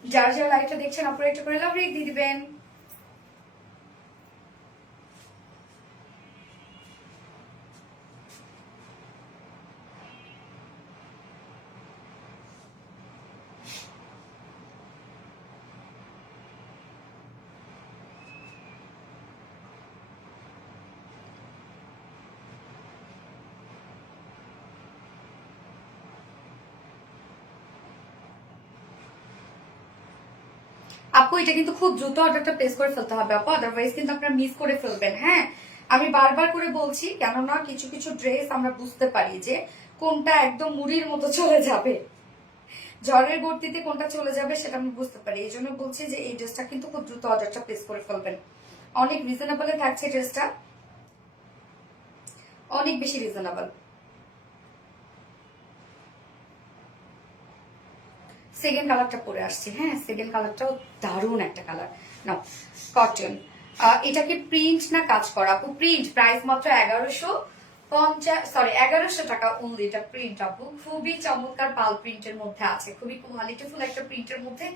যারা যারা লাইভটা দেখছেন আপনারা একটা করে লাভ রেক দিয়ে দিবেন। আপু এটা কিন্তু খুব দ্রুত অর্ডারটা প্লেস করে ফেলতে হবে আপু, আদারওয়াইজ কিন্তু আপনারা মিস করে ফেলবেন। হ্যাঁ, আমি বারবার করে বলছি, কেননা কিছু কিছু ড্রেস আমরা বুঝতে পারি যে কোনটা একদম মুড়ির মতো চলে যাবে, ঝড়ের গতিতে কোনটা চলে যাবে সেটা আমি বুঝতে পারি। এই জন্য বলছি যে এই ড্রেসটা কিন্তু খুব দ্রুত অর্ডারটা প্লেস করে ফেলবেন। অনেক রিজনেবলে থাকছে ড্রেসটা, অনেক বেশি রিজনেবল। সেকেন্ড কালারটা পরে আসছি, হ্যাঁ সেকেন্ড কালারটাও দারুণ একটা কালার। না কটন, এটা কি প্রিন্ট না কাজ করা আপু? প্রিন্ট, প্রাইস মাত্র 1150 টাকা অনলি। এটা প্রিন্ট আপু, খুবই চমৎকার পাল প্রিন্টের মধ্যে আছে, খুবই কোয়ালিটিফুল একটা প্রিন্টের মধ্যে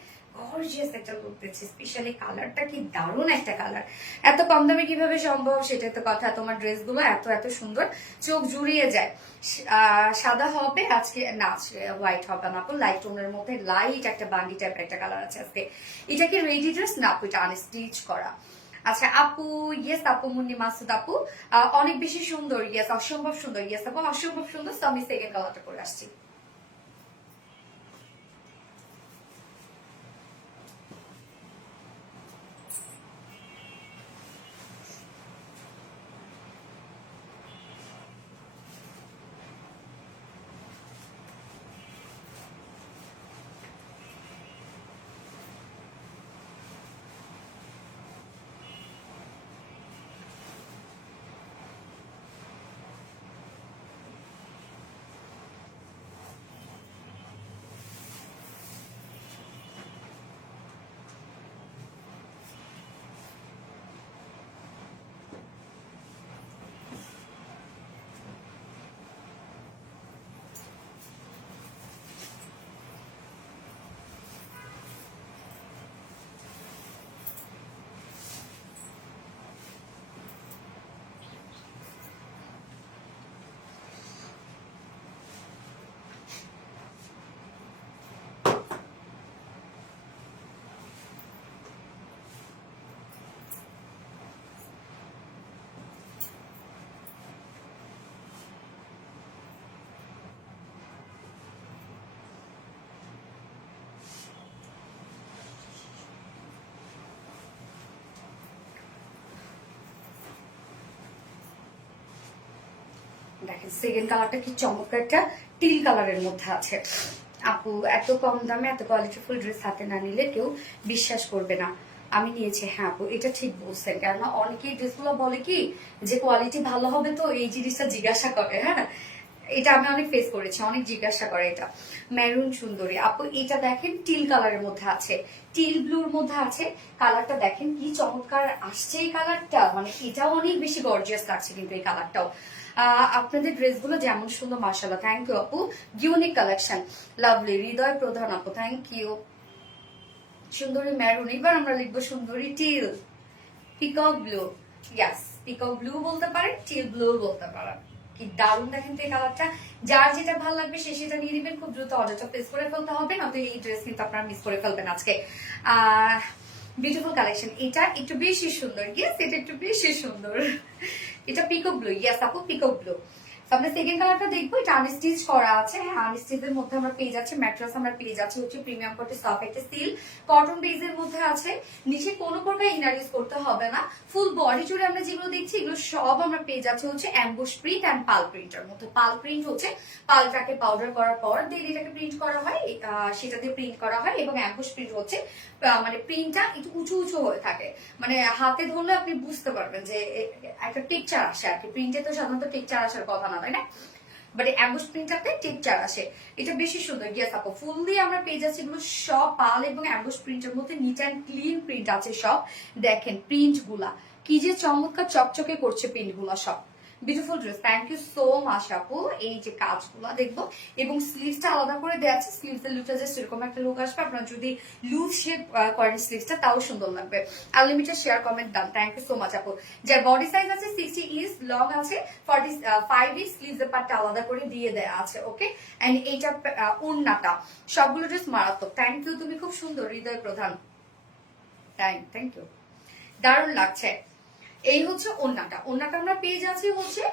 গর্জিয়াস একটা লুক দিচ্ছে। স্পেশালি কালারটা কি দারুণ একটা কালার, এত কম দামে কিভাবে সম্ভব সেটাই তো কথা। তোমার ড্রেসগুলো এত এত সুন্দর, চোখ জুড়িয়ে যায়। সাদা হবে আজকে না, আজকে হোয়াইট হবে না আপু, লাইট টোনের মধ্যে লাইট একটা বাঙ্গি টাইপের একটা কালার আছে আজকে। এটা কি রেডি ড্রেস না আপু? এটা আনস্টিচ করা। আচ্ছা আপু, ইয়েস আপু, মুন্নি মাসুদ আপু, অনেক বেশি সুন্দর, ইয়েস অসম্ভব সুন্দর, ইয়েস আপু অসম্ভব সুন্দর। তো আমি সেকেন্ড কালারটা করে আসছি। দেখেন সেকেন্ড কালারটা কি চমৎকার একটা টিল কালারের মধ্যে আছে আপু। এত কম দামে এত কোয়ালিটিফুল ড্রেস হাতে না নিলে কেউ বিশ্বাস করবে না। আমি নিয়েছি, হ্যাঁ আপু এটা ঠিক বলছেন, কেননা অনেকেই ড্রেসগুলো বলে কি যে কোয়ালিটি ভালো হবে, তো এই জিনিসটা জিজ্ঞাসা করে। হ্যাঁ এটা আমি অনেক ফেস করেছি, অনেক জিজ্ঞাসা করে এটা। মেরুন সুন্দরী আপু, এটা দেখেন টিল কালারের মধ্যে আছে, টিল ব্লুর মধ্যে আছে। কালারটা দেখেন কি চমৎকার আসছে এই কালারটা, মানে এটাও অনেক বেশি গর্জিয়াস লাগছে কিন্তু এই কালারটাও। আপনাদের ড্রেসগুলো যেমন সুন্দর, মাশাআল্লাহ, থ্যাংক ইউ আপু। ইউনিক কালেকশন, লাভলি, হৃদয় প্রধান আপু, থ্যাংক ইউ। সুন্দরী মেরুন, এবার আমরা লিখবো সুন্দরী টিল, পিকক ব্লু, ইয়াস পিকক ব্লু বলতে পারেন, টিল ব্লু বলতে পারেন। কি দারুণ দেখেন তো এই কালারটা। যার যেটা ভালো লাগবে সে সেটা নিয়ে নেবেন, খুব দ্রুত অর্ডারটা প্লেস করে ফেলতে হবে, নয়তো এই ড্রেস কিন্তু আপনারা মিস করে ফেলবেন আজকে। বিউটিফুল কালেকশন, এটা একটু বেশি সুন্দর, ইয়েস এটা একটু বেশি সুন্দর। এটা পিকক ব্লু, ইয়েস আপু পিকক ব্লু। আমরা সেকেন্ড কালারটা দেখবো, এটা আনস্টিচ করা আছে। হ্যাঁ, আনস্টিচের মধ্যে আমরা পেয়ে যাচ্ছি ম্যাট্রেস, আমরা পেয়ে যাচ্ছি হচ্ছে প্রিমিয়াম কোয়ালিটি সফট একটা স্টিল কটন বেজের মধ্যে আছে। নিচে কোনো প্রকার ইনার ইউজ করতে হবে না। ফুল বডি জুড়ে আমরা যেগুলো দেখছি এগুলো সব আমরা পেয়ে যাচ্ছি হচ্ছে অ্যাম্বুশ প্রিন্ট এন্ড পাল প্রিন্টের মধ্যে। পাল প্রিন্ট হচ্ছে পালটাকে পাউডার করার পর দেন এটাকে প্রিন্ট করা হয়, সেটা দিয়ে প্রিন্ট করা হয়। এবং অ্যাম্বুশ প্রিন্ট হচ্ছে মানে প্রিন্টটা একটু উঁচু উঁচু হয়ে থাকে, মানে হাতে ধরলে আপনি বুঝতে পারবেন যে একটা টেক্সচার আসে আর কি। প্রিন্টে তো সাধারণত টেক্সচার আসার কথা না, তাই না? বাট অ্যাম্বুশ প্রিন্টটাতে টেক্সচার আসে, এটা বেশি সুন্দর। ইয়েস আপু, ফুল দিয়ে আমরা পেয়ে যাচ্ছি এগুলো সব পাল এবং অ্যাম্বুশ প্রিন্টের মধ্যে নিট অ্যান্ড ক্লিন প্রিন্ট আছে সব। দেখেন প্রিন্ট গুলা কি যে চমৎকার, চকচকে করছে প্রিন্ট গুলা সব। Beautiful dress, thank you so much আপু। এই যে কাজগুলো দেখবো, এবং স্লিভসটা আলাদা করে দেওয়া আছে। স্লিভসের লুকটা যে সেরকম একটা লুক আসবে, আপনার যদি লুজ শেপ করেন স্লিভসটা তাও সুন্দর লাগবে। Unlimited share comment done, thank you so much আপু। যার বডি সাইজ আছে 60 ইঞ্চ, লং আছে 45 ইঞ্চ, স্লিভসের পার্টটা আলাদা করে দিয়ে দেওয়া আছে। ওকে, এন্ড এইটা ওড়নাটা, সবগুলো ড্রেস মারাত্মক। থ্যাংক ইউ, তুমি খুব সুন্দর, হৃদয় প্রধান, থ্যাংক ইউ, দারুণ লাগছে। এই হচ্ছে ওড়নাটা। ওড়নাটা আমরা পেয়ে যাচ্ছি হচ্ছে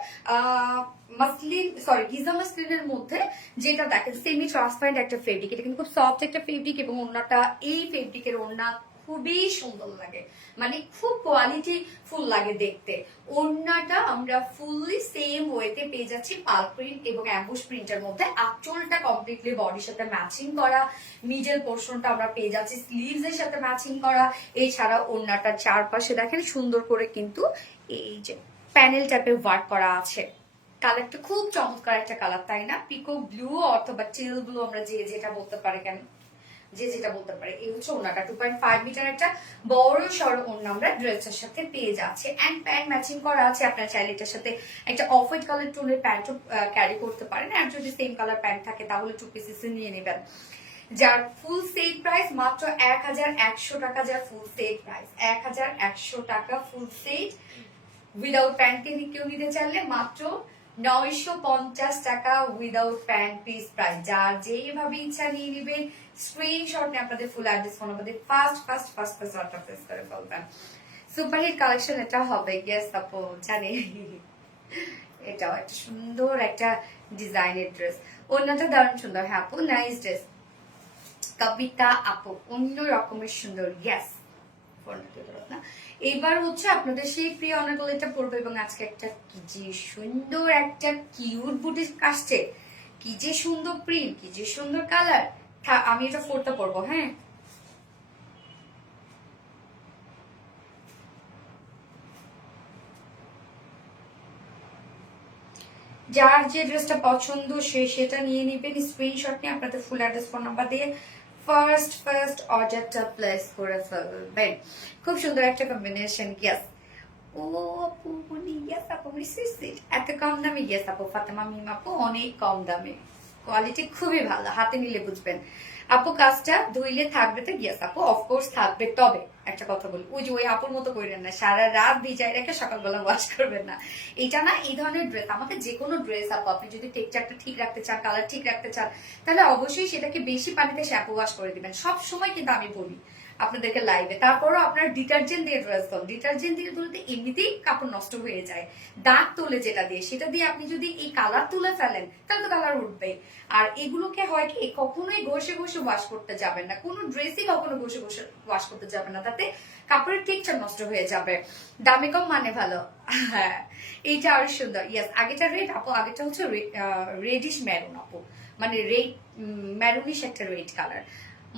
মাসলিন, সরি গিজা মাসলিনের মধ্যে, যেটা দেখেন সেমি ট্রান্সপারেন্ট একটা ফেব্রিক। এটা কিন্তু খুব সফট একটা ফেব্রিক, এবং ওড়নাটা এই ফেব্রিকের ওড়না খুবই সুন্দর লাগে, মানে খুব কোয়ালিটি ফুল লাগে দেখতে। ওড়নাটা আমরা ফুললি সেম ওয়েতে পেয়ে যাচ্ছি পাল প্রিন্ট এবং অ্যাম্বুশ প্রিন্টের মধ্যে। আঁচলটা কমপ্লিটলি বডির সাথে ম্যাচিং করা, মিডল পোর্শনটা আমরা পেয়ে যাচ্ছি স্লিভস এর সাথে ম্যাচিং করা। এছাড়া ওড়নাটা চারপাশে দেখেন সুন্দর করে কিন্তু এই যে প্যানেল টাইপের ওয়ার্ক করা আছে। কালারটা খুব চমৎকার একটা কালার, তাই না? পিকক ব্লু অথবা টিল ব্লু, আমরা যে যেটা বলতে পারি, কেন যে যেটা বলতে পারে। এই হচ্ছে ওড়নাটা, 2.5 মিটার একটা বড় সড়ো ওড়না আমরা ড্রেসের সাথে পেয়ে যাচ্ছে। এন্ড প্যান্ট ম্যাচিং করা আছে। আপনার চাইলে এটার সাথে একটা অফ হোয়াইট কালার টোনের প্যান্টও ক্যারি করতে পারেন, আর যদি সেম কালার প্যান্ট থাকে তাহলে 2 পিসেস নিয়ে নেবেন। যার ফুল সেট প্রাইস মাত্র 1100 টাকা। যার ফুল সেট প্রাইস 1100 টাকা ফুল সেট, উইদাউট প্যান্ট কেউ নিতে চাইলে মাত্র 950 টাকা উইদাউট প্যান্ট পিস প্রাইস। যার যেইভাবে ইচ্ছা নিয়ে নেবেন, স্ক্রিনশট নিয়ে আপনাদের ফুল অ্যাড্রেস ফোন আমাদের ফার্স্ট অর্ডার প্লেস করে ফেলবেন। সুপারহিট কালেকশন এটা হবে, ইয়েস আপু জানি। এটাও একটা সুন্দর একটা ডিজাইনের ড্রেস, ওড়নাটা দারুণ সুন্দর। হ্যাঁ আপু, নাইস ড্রেস। কবিতা আপু, অন্য রকমের সুন্দর, ইয়েস। না, এবার হচ্ছে আপনাদের সেই প্রিয় অনারকলিটা পড়বো, এবং আজকে একটা কি যে সুন্দর একটা কিউট বুটিক আসছে, কি যে সুন্দর প্রিন্ট, কি যে সুন্দর কালার। আমি এটা ফোরটা পরবো। হ্যাঁ, যার যে ড্রেসটা পছন্দ সে সেটা নিয়ে নিবেন, স্ক্রিনশট নিয়ে আপনাদের ফুল অ্যাড্রেস ফোন নাম্বার দিয়ে ফার্স্ট অর্ডারটা প্লেস করে ফেলবেন। খুব সুন্দর একটা কম্বিনেশন, ইয়েস। ও আপু ইয়েস আপু, এত কম দামে, ইয়েস আপু ফাতেমা মিম আপু, অনেক কম দামে, কোয়ালিটি খুবই ভালো, হাতে নিলে বুঝবেন। আপু কাজটা ধুইলে থাকবে তো? ইয়েস আপু, অফকোর্স থাকবে। তবে একটা কথা বলি, ওই যে ওই আপুর মতো করেন না, সারা রাত ভিজাই রেখে সকালবেলা ওয়াশ করবেন না। এটা না, এই ধরনের ড্রেস, আমাকে যে কোনো ড্রেস আপু আপনি যদি টেক্সচারটা ঠিক রাখতে চান, কালার ঠিক রাখতে চান, তাহলে অবশ্যই সেটাকে বেশি পানিতে শ্যাম্পু ওয়াশ করে দিবেন। সব সময় কিন্তু আমি বলি আপনাদেরকে লাইভে, তারপরও আপনার ডিটারজেন্ট দিয়ে ড্রেস ধরুন। ডিটারজেন্ট দিয়ে ধরতে এমনিতেই কাপড় নষ্ট হয়ে যায়, দাগ তোলে যেটা দিয়ে, সেটা দিয়ে আপনি যদি এই কালার তুলে ফেলেন তাহলে তো কালার উঠবে। আর এগুলোকে হয় কি, কখনোই ঘষে ঘষে ওয়াশ করতে যাবেন না, কোনো ড্রেসই কখনো ঘষে ঘষে ওয়াশ করতে যাবেন না, তাতে কাপড়ের টেক্সচার নষ্ট হয়ে যাবে। দামে কম মানে ভালো। হ্যাঁ, এইটা আরো সুন্দর, ইয়েস। আগেটা রেড আপু, আগেটা হচ্ছে রেডিশ মেরুন আপু, মানে রেড মেরুনিশ একটা রেড কালার।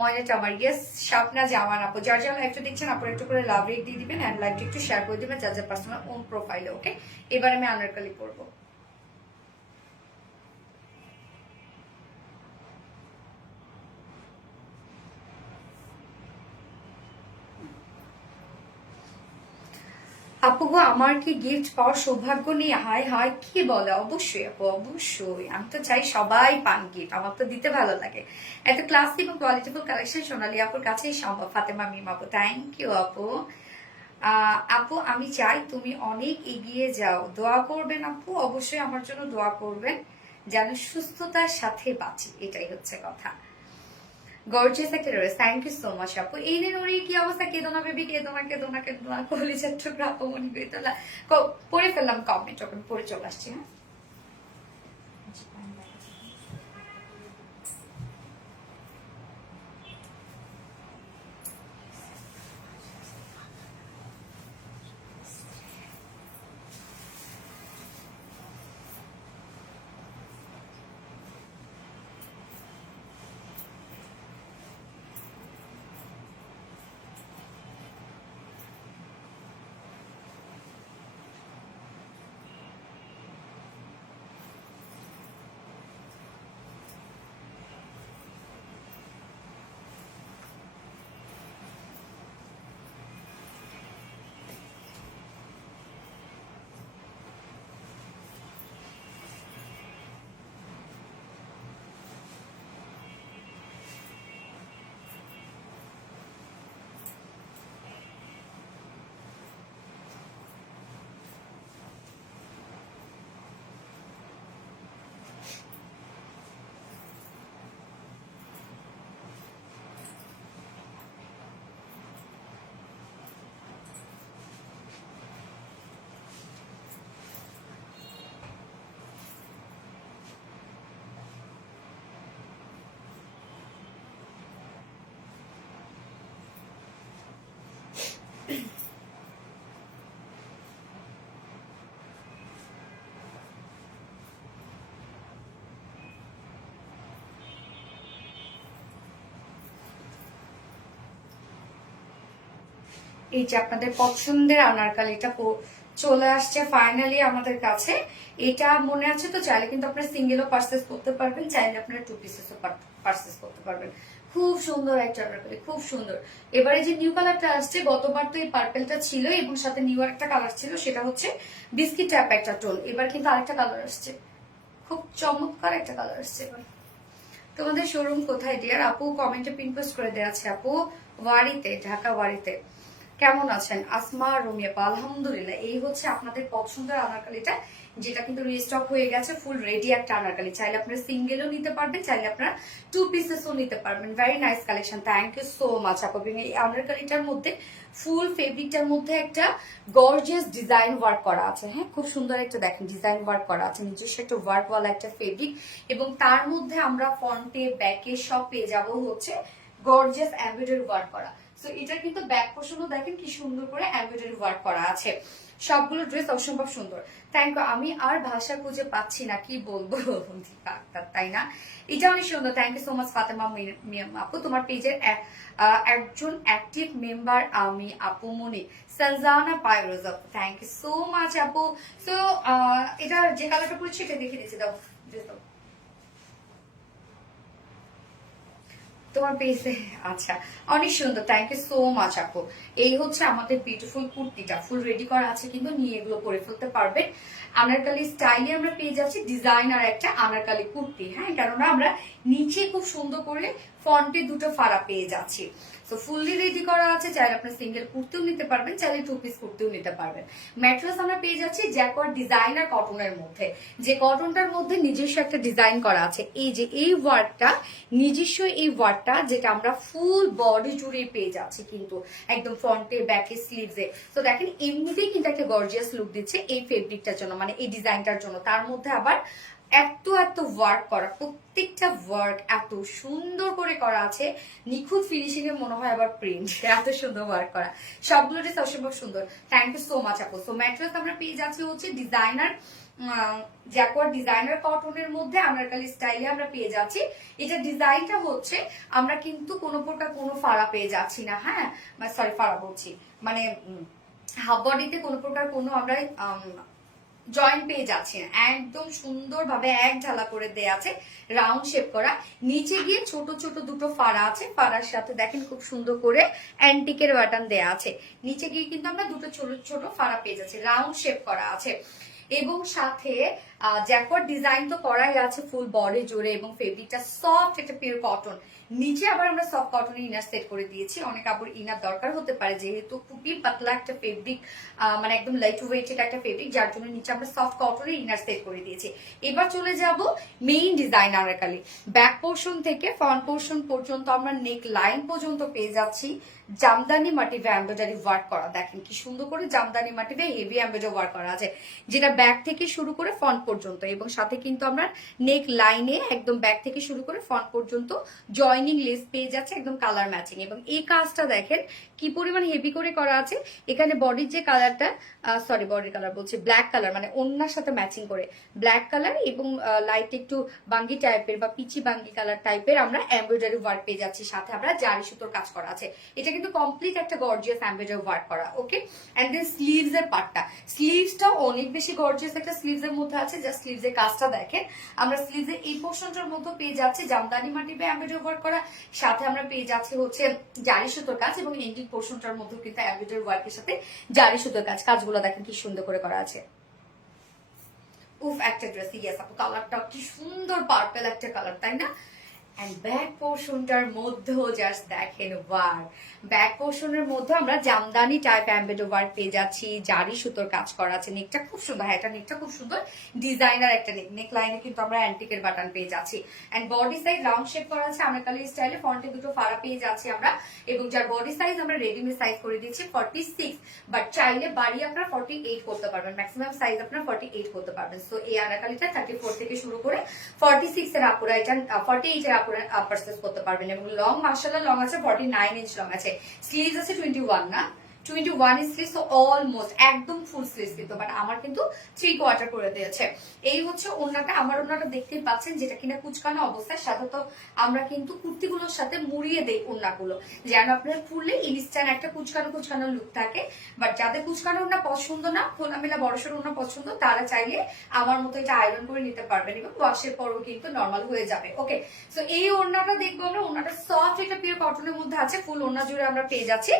ময়নাটা আমার, ইয়েস। স্বপ্না জামান আপু, যার যার লাইভটা দেখছেন আপনারা একটু করে লাভ রেট দিয়ে দিবেন, এন্ড লাইভটা একটু শেয়ার করে দিবেন যার যার পার্সোনাল ওন প্রোফাইলে। ওকে, এবার আমি আনারকলি করবো। আপু গো, আমার কি গিফট পাওয়ার সৌভাগ্য নেই? হায় হায়, কি বলে? অবশ্যই আপু, অবশ্যই। আমি তো চাই সবাই পান গিফট, আমার তো দিতে ভালো লাগে। এত ক্লাসি এবং কোয়ালিটিফুল কালেকশন সোনালী আপুর কাছেই সম্ভব। ফাতেমা মিম আপু, থ্যাংক ইউ আপু। আপু আমি চাই তুমি অনেক এগিয়ে যাও, দোয়া করবেন আপু, অবশ্যই আমার জন্য দোয়া করবেন যেন সুস্থতার সাথে বাঁচি, এটাই হচ্ছে কথা। গর্জিয়াস একটা dress, thank you so much আপু। এই দিন ওর কি অবস্থা? কেদোনা বেবি, কেদোনা কেদোনা কেদোনা, কোহলি চট্টগ্রাম মনি বেতলা। পড়ে ফেললাম কমেন্ট, ওকে পড়ে চলে আসছি। হ্যাঁ, এই যে আপনাদের পছন্দের আনারকালিটা চলে আসছে ফাইনালি আমাদের কাছে। এটা মনে আছে তো? চাইলে কিন্তু আপনারা সিঙ্গেলও পারচেস করতে পারবেন, চাইলে আপনারা 2 পিসেসও পারচেস করতে পারবেন। খুব সুন্দর একটা আনারকালি, খুব সুন্দর। এবারে যে নিউ কালারটা আসছে, গতবার তো এই পার্পেলটা ছিল এবং সাথে নিউ একটা কালার ছিল, সেটা হচ্ছে বিস্কিট টাইপ একটা টোন। এবার কিন্তু আরেকটা কালার আসছে, খুব চমৎকার একটা কালার আসছে এবার। তোমাদের শোরুম কোথায় ডিয়ার? আপু কমেন্টে পিন পোস্ট করে দেওয়া আছে আপু, ওয়ারিতে, ঢাকা ওয়ারিতে। কেমন আছেন আসমা রুমিয়া? আলহামদুলিল্লাহ। এই হচ্ছে আপনাদের পছন্দের আনারকালিটা, যেটা কিন্তু রিস্টক হয়ে গেছে, ফুল রেডি একটা আনারকালি। চাইলে আপনারা সিঙ্গেলও নিতে পারবেন, চাইলে আপনারা 2 পিসেসও নিতে পারবেন। Very nice collection, thank you so much আপু। এই আনারকালিটার মধ্যে ফুল ফেব্রিকটার মধ্যে একটা গর্জিয়াস ডিজাইন ওয়ার্ক করা আছে। হ্যাঁ, খুব সুন্দর একটা দেখেন ডিজাইন ওয়ার্ক করা আছে, নিজস্ব একটা ওয়ার্ক ওয়ালা একটা ফেব্রিক, এবং তার মধ্যে আমরা ফ্রন্টে ব্যাকে সব পেয়ে যাবো হচ্ছে গর্জিয়াস এমব্রয়ডারি ওয়ার্ক করা। সো এটা কিন্তু ব্যাক পোর্শনও দেখেন কি সুন্দর করে এমব্রয়ডারি ওয়ার্ক করা আছে। সবগুলো ড্রেস অসম্ভব সুন্দর। Thank you. আমি আর ভাষা খুঁজে পাচ্ছি না, কি বলবো, তাই না? এটা অনেক সুন্দর। Thank you so much Fatema Mim আপু। তোমার পেজের একজন অ্যাক্টিভ মেম্বার আমি আপু মনি। সালজানা পায়রোজ আপু, থ্যাংক ইউ সো মাচ আপু। সো এটা যে কালারটা পড়ছি এটা দেখে দিচ্ছি, দাও ড্রেস দাও তোমার পেজে। আচ্ছা, অনেক সুন্দর, থ্যাংক ইউ সো মাচ আপু। এই হচ্ছে আমাদের বিউটিফুল কুর্তিটা, ফুল রেডি করা আছে, কিন্তু নিয়ে এগুলো পরে ফেলতে পারবেন। আনারকালি স্টাইলে আমরা পেয়ে যাচ্ছি ডিজাইনার একটা আনারকালি কুর্তি। হ্যাঁ, কেননা আমরা নিচে খুব সুন্দর করে ফ্রন্টে দুটো ফাড়া পেয়ে যাচ্ছি। তো ফুললি রেডি করা আছে, চাইলে আপনি সিঙ্গেল কুর্তিও নিতে পারবেন, চাইলে 2 পিস কুর্তিও নিতে পারবেন। ম্যাট্রেস আমরা পেয়ে যাচ্ছি জ্যাকওয়ার্ড ডিজাইনার কটনের মধ্যে, যে কটনটার মধ্যে নিজস্ব একটা ডিজাইন করা আছে। এই যে এই ওয়ার্কটা, নিজস্ব এই ওয়ার্কটা, যেটা আমরা ফুল বডি জুড়ে পেয়ে যাচ্ছি, কিন্তু একদম ফ্রন্টে ব্যাকে স্লিভসে। তো দেখেন এমনিতেই কিন্তু একটা গর্জিয়াস লুক দিচ্ছে এই ফেব্রিকটার জন্য, মানে এই ডিজাইনটার জন্য। তার মধ্যে আবার এত এত ওয়ার্ক করা, প্রত্যেকটা ওয়ার্ক এত সুন্দর করে করা আছে, নিখুঁত ফিনিশিং এ মনে হয় আবার প্রিন্ট, এত সুন্দর ওয়ার্ক করা। সবগুলো ড্রেস অসম্ভব সুন্দর। থ্যাংক ইউ সো মাচ আপু। সো ম্যাট্রেস আমরা পেয়ে যাচ্ছি হচ্ছে ডিজাইনার জ্যাকওয়ার্ড ডিজাইনার কটনের মধ্যে আনারকলি স্টাইলে আমরা পেয়ে যাচ্ছি। এটা ডিজাইনটা হচ্ছে আমরা কিন্তু কোনো প্রকার কোনো ফাড়া পেয়ে যাচ্ছি না। হ্যাঁ, সরি ফাড়া বলছি, মানে হাফ বডিতে কোনো প্রকার কোনো আমরা জয়েন্ট পেয়ে যাচ্ছে না, একদম সুন্দরভাবে এক ঢালা করে দেয়া আছে, রাউন্ড শেপ করা। নিচে গিয়ে ছোট ছোট দুটো ফাড়া আছে, ফাড়ার সাথে দেখেন খুব সুন্দর করে অ্যান্টিকের বাটন দেয়া আছে। নিচে গিয়ে কিন্তু আমরা দুটো ছোট ছোট ফাড়া পেয়ে যাচ্ছি, রাউন্ড শেপ করা আছে। এবং সাথে জ্যাকওয়ার্ড ডিজাইন তো করাই আছে ফুল বডি জুড়ে, এবং ফেব্রিকটা সফট, একটা পিওর কটন। নিচে আবার আমরা সফট কটনের ইনার সেট করে দিয়েছি। অনেক কাপড় ইনার দরকার হতে পারে, যেহেতু খুবই পাতলা একটা ফেব্রিক, মানে একদম লাইট ওয়েটেড একটা ফেব্রিক, যার জন্য নিচে আমরা সফট কটনের ইনার সেট করে দিয়েছি। এবার চলে যাব main design Anarkali. Back portion থেকে ফ্রন্ট পোর্শন পর্যন্ত আমরা নেক লাইন পর্যন্ত পেয়ে যাচ্ছি জামদানি মাটিভে এমব্রয়ডারি ওয়ার্ক করা। দেখেন কি সুন্দর করে জামদানি মাটিভে হেভি এমব্রয়ডারি ওয়ার্ক করা আছে, যেটা ব্যাক থেকে শুরু করে ফ্রন্ট পর্যন্ত। এবং সাথে কিন্তু আমরা নেক লাইনে একদম ব্যাক থেকে শুরু করে ফ্রন্ট পর্যন্ত জয়নিং লেস পেয়ে যাচ্ছে, একদম কালার ম্যাচিং। এবং এই কাজটা দেখেন কি পরিমাণ হেভি করে করা আছে। এখানে বডির যে কালারটা, সরি বডির কালার বলছি, ব্ল্যাক কালার, মানে ওন্নার সাথে ম্যাচিং করে ব্ল্যাক কালার এবং লাইট একটু বাঙ্গি টাইপের বা পিচি বাঙ্গি কালার টাইপের আমরা এমব্রয়ডারি ওয়ার্ক পেয়ে যাচ্ছি। সাথে আমরা জারি সুতোর কাজ করা আছে। এটা কিন্তু কমপ্লিট একটা গর্জিয়াস এমব্রয়ডারি ওয়ার্ক করা। ওকে, এন্ড দেন স্লিভস এর পার্টটা, স্লিভসটাও অনেক বেশি গর্জিয়াস একটা স্লিভস এর মধ্যে আছে। জাস্ট স্লিভস এর কাজটা দেখেন, আমরা স্লিভস এর এই পোর্শনটার মধ্যে পেয়ে যাচ্ছি জামদানি মাটিভে এমব্রয়ডারি ওয়ার্ক করা, সাথে আমরা পেয়ে যাচ্ছি হচ্ছে জারি সুতোর কাজ, এবং এন্ডিং পোর্শনটার মধ্যে কিন্তু এমব্রয়ডারি ওয়ার্কের সাথে জারি সুতোর কাজ। কাজগুলো দেখেন কি সুন্দর করে করা আছে। উফ, একটা ড্রেস, ইয়েস আপু, কালারটা কি সুন্দর পার্পল একটা কালার, তাই না? এন্ড ব্যাক পোর্শনটার মধ্যেও জাস্ট দেখেন ওয়ার্ক। ব্যাক পোর্শনের মধ্যে আমরা জামদানি টাইপ এমব্রয়ডারি ওয়ার্ক পেয়ে যাচ্ছি, জারি সুতোর কাজ করা আছে। নেকটা খুব সুন্দর, হ্যাঁ এটা নেকটা খুব সুন্দর, ডিজাইনার একটা নেক। নেক লাইনে কিন্তু আমরা অ্যান্টিকের বাটন পেয়ে যাচ্ছি। And body size round shape করা আছে আনারকলি স্টাইলে, ফ্রন্টে দুটো ফাড়া পেয়ে যাচ্ছি আমরা। এবং যার বডি সাইজ আমরা রেডিমেড সাইজ করে দিচ্ছি 46, বাট চাইলে বাড়িয়ে আপনারা 48 করতে পারবেন, ম্যাক্সিমাম সাইজ আপনারা 48 করতে পারবেন। সো এই আনারকলিটা 34 থেকে শুরু করে 46 এর আপুরা, এটা 48 এর আপুরা পারচেজ করতে পারবেন। এবং লং মাশাআল্লাহ লং আছে 49 ইঞ্চ লং আছে, স্লিভস আছে 21 না, 21 স্লিভস, তো অলমোস্ট একদম ফুল স্লিভস কিন্তু, বাট আমার কিন্তু 3/4 করে দিয়েছে। এই হচ্ছে ওন্নাটা। আমার ওন্নাটা দেখতেই পাচ্ছেন, যেটা কিনা কুচকানো অবস্থায়। সাধারণত আমরা কিন্তু কুর্তিগুলোর সাথে মুড়িয়ে দেই ওন্নাগুলো, যেন আপনার ফুললে ইনস্ট্যান্ট একটা কুচকানো কুচকানো লুক থাকে। বাট যাদের কুচকানো ওন্না পছন্দ না, খোলামেলা বড়সড় ওন্না পছন্দ, তারা চাইলে আমার মতো এটা আয়রন করে নিতে পারবেন, এবং ওয়াশের পরও কিন্তু নর্মাল হয়ে যাবে। ওকে, সো এই ওন্নাটা দেখবো আমরা। ওন্নাটা সফট একটা পিওর কটনের মধ্যে আছে, ফুল ওন্না জুড়ে আমরা পেয়ে যাচ্ছি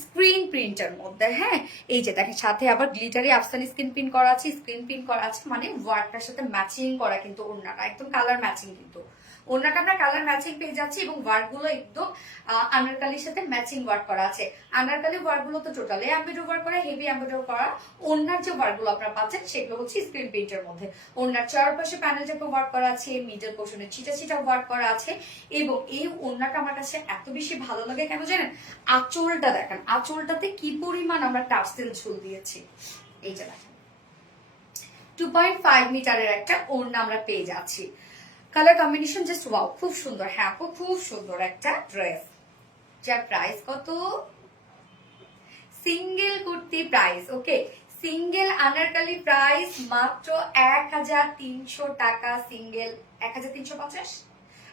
স্ক্রিন প্রিন্টের মধ্যে। হ্যাঁ, এই যে দেখেন সাথে আবার গ্লিটারি আফসান স্ক্রিন প্রিন্ট করা আছে, স্ক্রিন প্রিন্ট করা আছে, মানে ওয়ার্কটার সাথে ম্যাচিং করা কিন্তু ওন্নাটা, একদম কালার ম্যাচিং কিন্তু ওন্নাটা আমরা কালার ম্যাচিং পেয়ে যাচ্ছি। এবং ওয়ার্ক গুলো একদম আনারকালির সাথে ম্যাচিং ওয়ার্ক করা আছে। আনারকালি ওয়ার্ক গুলো তো টোটালি এমব্রয়ডারি ওয়ার্ক করা, হেভি এমব্রয়ডারি করা। ওন্নার যে ওয়ার্ক গুলো আপনারা পাচ্ছেন সেগুলো হচ্ছে স্ক্রিন প্রিন্টের মধ্যে। ওন্নার চারপাশে প্যানেল টাইপের ওয়ার্ক করা আছে, মিডল পোর্শনে ছিটা ছিটা ওয়ার্ক করা আছে। এবং এই ওন্নাটা আমার কাছে এত বেশি ভালো লাগে কেন জানেন? আঁচলটা দেখেন, আঁচলটাতে কি পরিমাণ আমরা টার্সেল ঝুল দিয়েছি। এই যে দেখেন 2.5 মিটারের একটা ওড়না আমরা পেয়ে যাচ্ছি। কালার কম্বিনেশন জাস্ট ওয়াও, খুব সুন্দর। হ্যাঁ আপু, খুব সুন্দর একটা ড্রেস, যার প্রাইস কত? সিঙ্গেল কুর্তি প্রাইস, ওকে, সিঙ্গেল আনারকলি প্রাইস মাত্র 1300 টাকা। সিঙ্গেল 1350,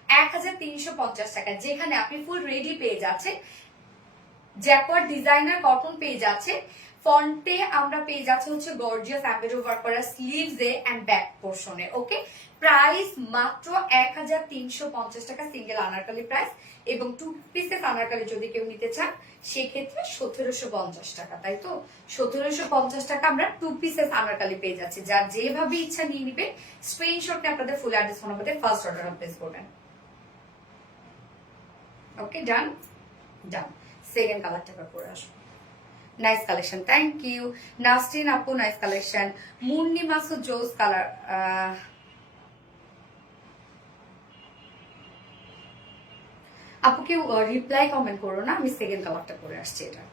1350 টাকা, যেখানে আপনি ফুল রেডি পেয়ে যাচ্ছেন, জ্যাকওয়ার্ড ডিজাইনার কটন পেয়ে যাচ্ছে, ফন্টে আমরা পেয়ে যাচ্ছি হচ্ছে গর্জিয়াস এমব্রয়ডারি ওয়ার্ক করা স্লিভসে এন্ড ব্যাক পোর্শনে। ওকে, প্রাইস মাত্র 1350 টাকা সিঙ্গেল আনারকলি প্রাইস। এবং 2 পিসেস আনারকলি যদি কেউ নিতে চান সেক্ষেত্রে 1750 টাকা, তাই তো? 1750 টাকা আমরা 2 পিসেস আনারকলি পেয়ে যাচ্ছি। যার যেভাবে ইচ্ছা নিয়ে নিবে, স্ক্রিনশট নিয়ে আপনাদের ফুল অ্যাড্রেস ফোন নাম্বারে ফার্স্ট অর্ডার প্লেস করবেন। Okay, done done. সেকেন্ড কালারটা পরে আসবো। Nice collection, thank you Nasrin আপু, নাইস কালেকশন। মুন্নি মাসুদ জোস কালার, আপু কেউ রিপ্লাই কমেন্ট করো না, আমি সেকেন্ড কালারটা পরে আসছি। এটা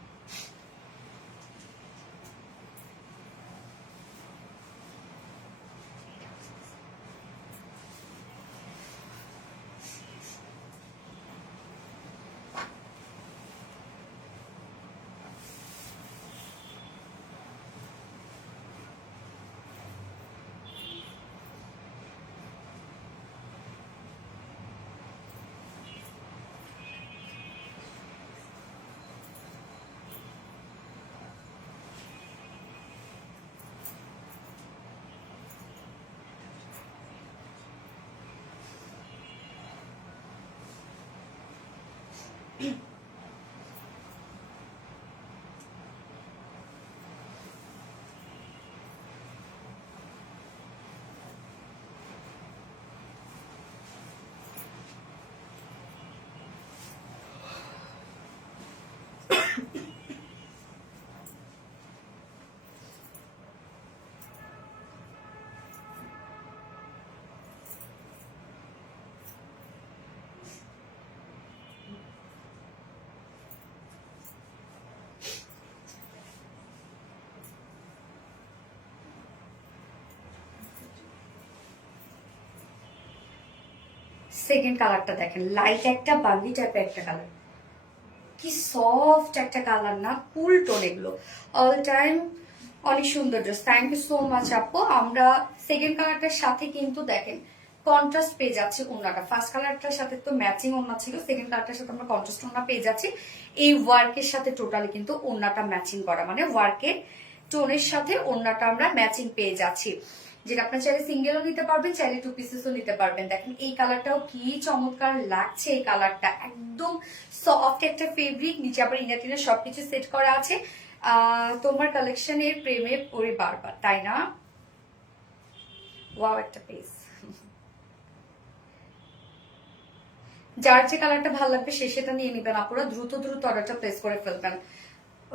সেকেন্ড কালারটা দেখেন, লাইট একটা বাঙ্গি টাইপের একটা কালার, কি সফট একটা কালার না, কুল টোন, এগুলো অল টাইম অনেক সুন্দর dress. Thank you so much আপু। আমরা সেকেন্ড কালারটার সাথে কিন্তু দেখেন কন্ট্রাস্ট পেয়ে যাচ্ছি ওড়নাটা। ফার্স্ট কালারটার সাথে তো ম্যাচিং ওড়না ছিল, সেকেন্ড কালারটার সাথে আমরা কন্ট্রাস্ট ওড়না পেয়ে যাচ্ছি। এই ওয়ার্কের সাথে টোটালি কিন্তু ওড়নাটা ম্যাচিং করা, মানে ওয়ার্কের টোনের সাথে ওড়নাটা আমরা ম্যাচিং পেয়ে যাচ্ছি, যেটা আপনার চাইলে সিঙ্গেলও নিতে পারবেন, চাইলে 2 পিসেসও নিতে পারবেন। দেখেন এই কালারটাও কি চমৎকার লাগছে, এই কালারটা একদম সফট একটা ফেব্রিক, নিচে আবার ইনার টিনার সবকিছু সেট করা আছে। তোমার কালেকশনের প্রেমে পড়ে বারবার, তাই না? ওয়াও, একটা পেজ। যার যে কালারটা ভালো লাগবে সে সেটা নিয়ে নিবেন আপনারা, দ্রুত দ্রুত অর্ডারটা প্লেস করে ফেলবেন।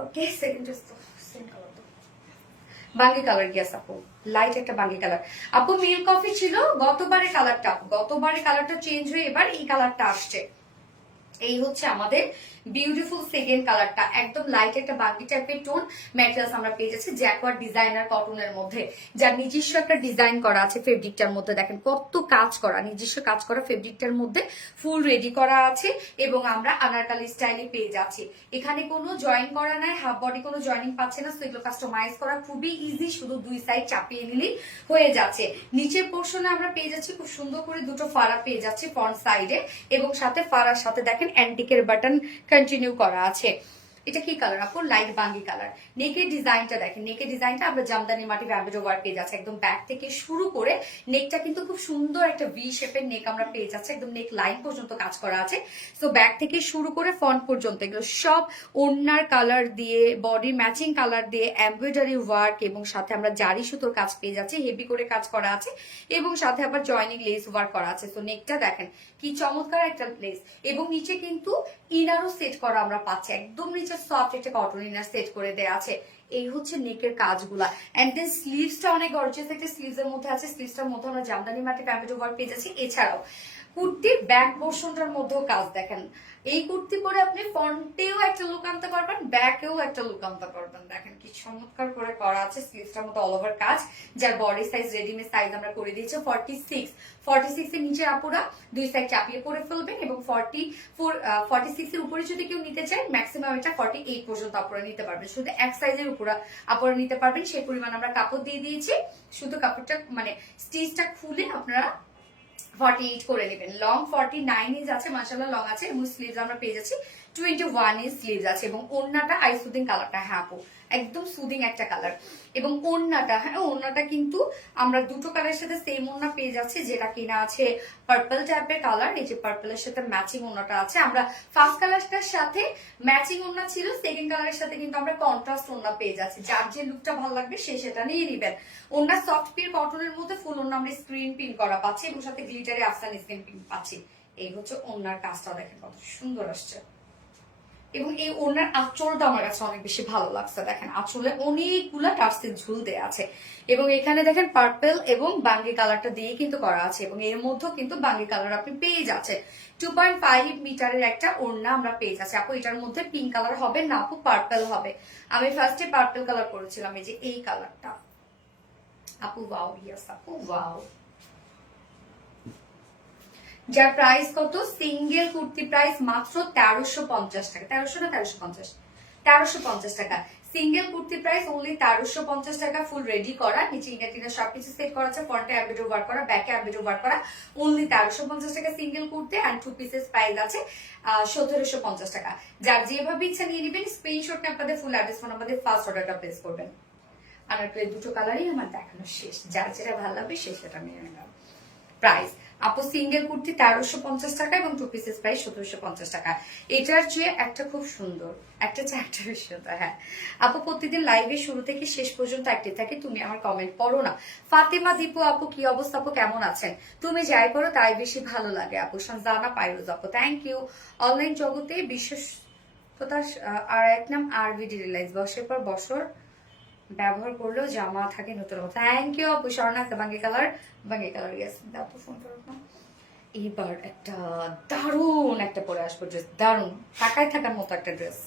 ওকে, সেকেন্ড সেম কালার, বাঙ্গি কালার গিয়াস আপু, লাইট একটা বাঙ্গি কালার। আপু মিল্ক কফি ছিল গতবারের কালারটা, গতবারের কালারটা চেঞ্জ হয়ে এবার এই কালারটা আসছে। এই হচ্ছে আমাদের বিউটিফুল সেকেন্ড কালারটা, একদম লাইট একটা বাঙ্গি টাইপের টোন। ম্যাটেরিয়ালস আমরা পেয়ে যাচ্ছি জ্যাকওয়ার্ড ডিজাইনার কটনের মধ্যে, যার নিজস্ব একটা ডিজাইন করা আছে ফেব্রিকটার মধ্যে। দেখেন কত কাজ করা, নিজস্ব কাজ করা ফেব্রিকটার মধ্যে ফুল রেডি করা আছে, এবং আমরা আনারকালি স্টাইলে পেয়ে যাচ্ছি। এখানে কোনো জয়েন করা নাই, হাফ বডি কোনো জয়েনিং পাচ্ছে না, সো এগুলো কাস্টমাইজ করা খুবই ইজি, শুধু দুই সাইড চাপিয়ে নিলেই হয়ে যাচ্ছে। নিচের পোর্শনে আমরা পেয়ে যাচ্ছি খুব সুন্দর করে দুটো ফাড়া পেয়ে যাচ্ছি ফ্রন্ট সাইডে, এবং সাথে ফাড়ার সাথে দেখেন অ্যান্টিকের বাটন কন্টিনিউ করা আছে। এটা কি কালার আপু? লাইট বাঙ্গি কালার। নেকের ডিজাইনটা দেখেন, নেকের ডিজাইনটা আমরা জামদানি মাটি ব্যাম্বো ওয়ার্ক পেয়ে যাচ্ছে, একদম ব্যাক থেকে শুরু করে নেকটা কিন্তু খুব সুন্দর একটা ভি শেপের নেক আমরা পেয়ে যাচ্ছি, একদম নেক লাইন পর্যন্ত কাজ করা আছে। সো ব্যাক থেকে শুরু করে ফ্রন্ট পর্যন্ত এগুলো সব ওড়নার কালার দিয়ে, বডি ম্যাচিং কালার দিয়ে এমব্রয়ডারি ওয়ার্ক, এবং সাথে আমরা জারি সুতোর কাজ পেয়ে যাচ্ছি, হেভি করে কাজ করা আছে, এবং সাথে আবার জয়নিং লেস ওয়ার্ক করা আছে। তো নেকটা দেখেন কি চমৎকার একটা লেস, এবং নিচে কিন্তু ইনারও সেট করা আমরা পাচ্ছি, একদম নিচে সফট একটা কটন ইনার সেট করে দেয়া আছে। এই হচ্ছে নেকের কাজগুলা। এন্ড দেন স্লিভসটা অনেক গর্জিয়াস একটা স্লিভস এর মধ্যে আছে, স্লিভসটার মধ্যে আমরা জামদানি মাটি প্যাম্পেট ওয়ার্ক পেয়ে যাচ্ছি। এছাড়াও কুর্তির ব্যাক পোর্শনটার মধ্যেও কাজ দেখেন, এই কুর্তি পরে আপনি ফ্রন্টেও একটা লুক আনতে পারবেন, ব্যাকেও একটা লুক আনতে পারবেন। দেখেন কি চমৎকার করে করা আছে, স্লিভসটার মধ্যে অল ওভার কাজ, যার বডি সাইজ রেডিমেড সাইজ আমরা করে দিয়েছি 46 এর নিচে আপুরা দুই সাইড চাপিয়ে পরে ফেলবেন, এবং 46 এর উপরে যদি কেউ নিতে চায় ম্যাক্সিমাম এটা 48 পর্যন্ত আপুরা নিতে পারবেন, শুধু এক সাইজের উপরে আপুরা নিতে পারবেন, সেই পরিমাণ আমরা কাপড় দিয়ে দিয়েছি। শুধু কাপড়টা মানে স্টিচটা খুলে আপনারা 48 করে নেবেন। লং 49 ইঞ্চ আছে, মাশাআল্লাহ লং আছে, এবং স্লিভস আমরা পেয়ে যাচ্ছি 21 ইঞ্চ স্লিভস আছে, এবং ওড়নাটা আই সুদিং কালারটা, হ্যাঁ আপু একদম সুদিং একটা কালার। এবং ওড়নাটা, হ্যাঁ ওড়নাটা কিন্তু আমরা দুটো কালারের সাথে সেম ওড়না পেয়ে যাচ্ছি, যেটা কিনা আছে পার্পল টাইপের কালার। এই যে পার্পলের সাথে ম্যাচিং ওড়নাটা আছে, আমরা ফার্স্ট কালারটার সাথে ম্যাচিং ওড়না ছিল, সেকেন্ড কালারের সাথে কিন্তু আমরা কন্ট্রাস্ট ওড়না পেয়ে যাচ্ছি, যার যে লুকটা ভালো লাগবে সে সেটা নিয়ে নিবেন। ওড়না সফট পিওর কটনের মধ্যে ফুল ওড়না আমরা স্ক্রিন প্রিন্ট করা পাচ্ছি, এবং সাথে গ্লিটারে আফসান স্ক্রিন প্রিন্ট পাচ্ছি। এই হচ্ছে ওড়নার কাজটা, দেখেন কত সুন্দর আসছে। এবং এই ওড়নার আঁচলটা আমার কাছে অনেক বেশি ভালো লাগছে, দেখেন আঁচলে অনেকগুলা টার্সেল ঝুল দেয়া আছে, এবং এখানে দেখেন পার্পল এবং বাঙ্গি কালারটা দিয়ে কিন্তু করা আছে, এবং এর মধ্যেও কিন্তু বাঙ্গি কালার আপনি পেয়ে যাচ্ছেন। 2.5 মিটারের একটা ওড়না আমরা পেয়ে যাচ্ছি। আপু এটার মধ্যে পিঙ্ক কালার হবে না আপু, পার্পল হবে। আমি ফার্স্টে পার্পল কালার করেছিলাম, এই যে এই কালারটা আপু, ওয়াও, ইয়েস আপু ওয়াও। যার প্রাইস কত? সিঙ্গেল কুর্তি প্রাইস মাত্র 1350 টাকা, 1300 না 1350, 1350 টাকা। সিঙ্গেল কুর্তি প্রাইস অনলি 1350 টাকা, ফুল রেডি করা, নিচে ইনার টিনার সবকিছু সেট করা আছে, ফ্রন্টে এমব্রয়ডারি ওয়ার্ক করা, ব্যাকে এমব্রয়ডারি ওয়ার্ক করা, অনলি 1350 টাকা single kurti. And 2 pieces price আছে 1750 টাকা। যার যেভাবে ইচ্ছা নিয়ে নেবেন, স্ক্রিনশট নিয়ে আপনাদের ফুল অ্যাড্রেস ফোন আমাদের ফার্স্ট অর্ডারটা প্লেস করবেন। আনারকলি দুটো কালারই আমার দেখানো শেষ, যার যেটা ভালো লাগবে সে সেটা নিয়ে নেবেন। প্রাইস। আপু সিঙ্গেল কুর্তি 1350 টাকা এবং টু পিসেস প্রাইস 1750 টাকা। এটার চেয়ে একটা খুব সুন্দর, একটা চেয়ে একটা বেশি সুন্দর। হ্যাঁ আপু প্রতিদিন লাইভে শুরু থেকে শেষ পর্যন্ত অ্যাক্টিভ থাকে, তুমি আমার কমেন্ট পড়ো না। ফাতিমা দীপু আপু কি অবস্থা আপু, কেমন আছেন? তুমি যাই করো তাই বেশি ভালো লাগে আপু। জানা পাইরুজ আপু থ্যাংক ইউ। অনলাইন জগতে বিশ্বস্ততার আর এক নাম আরভিডি রিলাইজ, বছরের পর বছর ব্যবহার করলেও জামা থাকে নতুন। থ্যাংক ইউ আপু। স্বর্ণাথ বাঙ্গি কালার ইয়েস। আপু ফোন করো না। এবার একটা দারুণ একটা পরে আসবো ড্রেস, দারুণ টাকায় থাকার মতো একটা ড্রেস।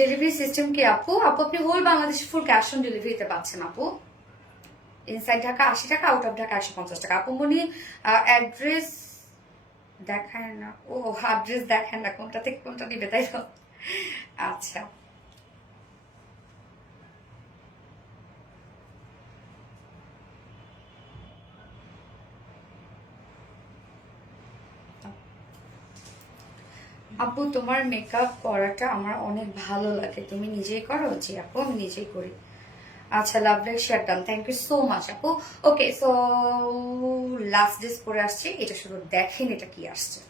ডেলিভারি সিস্টেম কি আপু? আপু আপনি whole Bangladesh full cash on ডেলিভারিতে পাচ্ছেন আপু। ইনসাইড ঢাকা 80 টাকা, আউট অফ ঢাকা 150 টাকা। আপু মনি অ্যাড্রেস দেখায় না। ও অ্যাড্রেস দেখায় না, কোনটা থেকে কোনটা নিবে তাই তো? আচ্ছা আপু তোমার মেকআপ করাটা আমার অনেক ভালো লাগে, তুমি নিজেই করো? জি আপু আমি নিজেই করি। আচ্ছা love like share done, thank you so much আপু। ওকে সো লাস্ট ড্রেস পরে আসছি, এটা শুধু দেখেন এটা কি আসছে।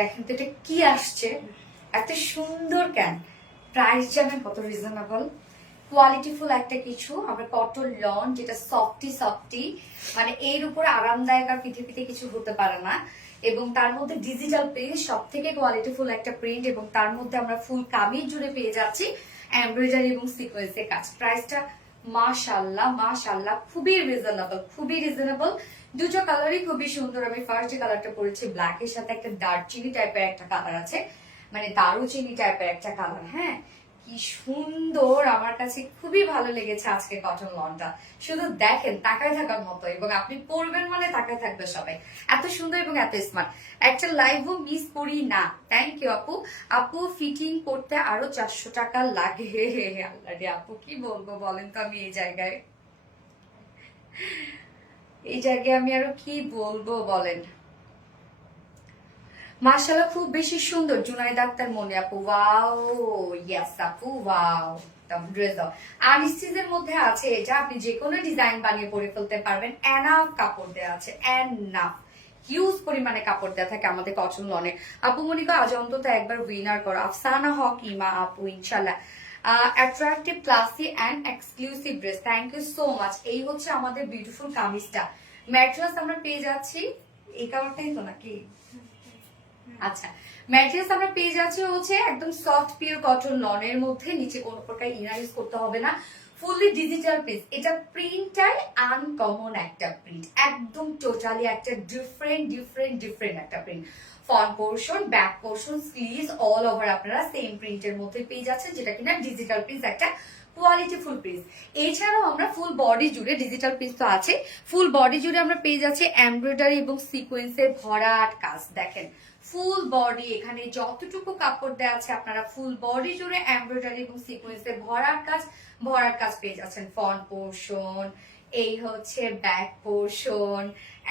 দেখেন তো এটা কি আসছে, এত সুন্দর কেন? প্রাইস জানেন কত রিজনেবল, কোয়ালিটিফুল একটা কিছু। আমরা কটন লন যেটা সফটি মানে এর উপরে আরামদায়ক আর পৃথিবীতে কিছু হতে পারে না। এবং তার মধ্যে ডিজিটাল প্রিন্ট, সব থেকে কোয়ালিটিফুল একটা প্রিন্ট, এবং তার মধ্যে আমরা ফুল কামিজ জুড়ে পেয়ে যাচ্ছি এমব্রয়ডারি এবং সিকোয়েন্সের কাজ। প্রাইসটা মাশাআল্লাহ মাশাআল্লাহ খুবই রিজনেবল। দুটো কালারই খুবই সুন্দর। আমি ফার্স্ট যে কালারটা পরেছি ব্ল্যাক এর সাথে একটা দারচিনি টাইপের একটা কালার আছে, মানে দারুচিনি টাইপের একটা কালার। হ্যাঁ কি সুন্দর, আমার কাছে খুবই ভালো লেগেছে আজকে কটন লনটা। শুধু দেখেন তাকায় থাকার মতো, এবং আপনি পরবেন মানে তাকায় থাকবে সবাই। এত সুন্দর এবং এত স্মার্ট, একটা লাইভও মিস করি না। থ্যাংক ইউ আপু। আপু ফিটিং করতে আরো 400 টাকা লাগে। আল্লাহ রে আপু কি বলবো বলেন তো, আমি এই জায়গায় আমি আরো কি বলবো বলেন। মাশাআল্লাহ খুব বেশি সুন্দর। জুনাইদ আক্তার মনে আপু ওয়াও, ইয়েস আপু ওয়াও। ড্রেস দাও আনস্টিচের মধ্যে আছে, এটা আপনি যে কোনো ডিজাইন বানিয়ে পরে ফেলতে পারবেন। এনাফ কাপড় দেওয়া আছে, এনাফ হিউজ পরিমাণে কাপড় দেওয়া থাকে আমাদের কটন লনে। আপু মনিকা আজ অন্তত একবার উইনার করো। আফসানা হক ইমা আপু ইনশাল্লাহ। Attractive classy and exclusive dress, thank you so much. এই হচ্ছে আমাদের বিউটিফুল কামিজটা। ম্যাট্রেস আমরা পেয়ে যাচ্ছি এই কালারটাই তো নাকি? আচ্ছা, ম্যাটেরিয়ালস আমরা পেয়ে যাচ্ছি হচ্ছে একদম সফট পিওর কটন লনের মধ্যে, নিচে কোনো প্রকার ইনার ইউজ করতে হবে না, ফুললি ডিজিটাল পিস। এটা প্রিন্টটাই আনকমন একটা প্রিন্ট, একদম টোটালি একটা ডিফারেন্ট একটা print. Front portion, back portion, sleeves all over আপনারা সেম প্রিন্টের মধ্যে পেয়ে যাচ্ছেন, যেটা কিনা ডিজিটাল প্রিন্ট, একটা কোয়ালিটি ফুল পিস। এছাড়াও আমরা ফুল বডি জুড়ে, ডিজিটাল পিস তো আছে, ফুল বডি জুড়ে আমরা পেয়ে যাচ্ছি এমব্রয়ডারি এবং সিকোয়েন্সের ভরাট কাজ। দেখেন ফুল বডি, এখানে যতটুকু কাপড় দেওয়া আছে আপনারা ফুল বডি জুড়ে এমব্রয়ডারি এবং সিকোয়েন্সের ভরাট কাজ পেয়ে যাচ্ছেন। ফ্রন্ট পোর্শন, এই হচ্ছে ব্যাক পোর্শন,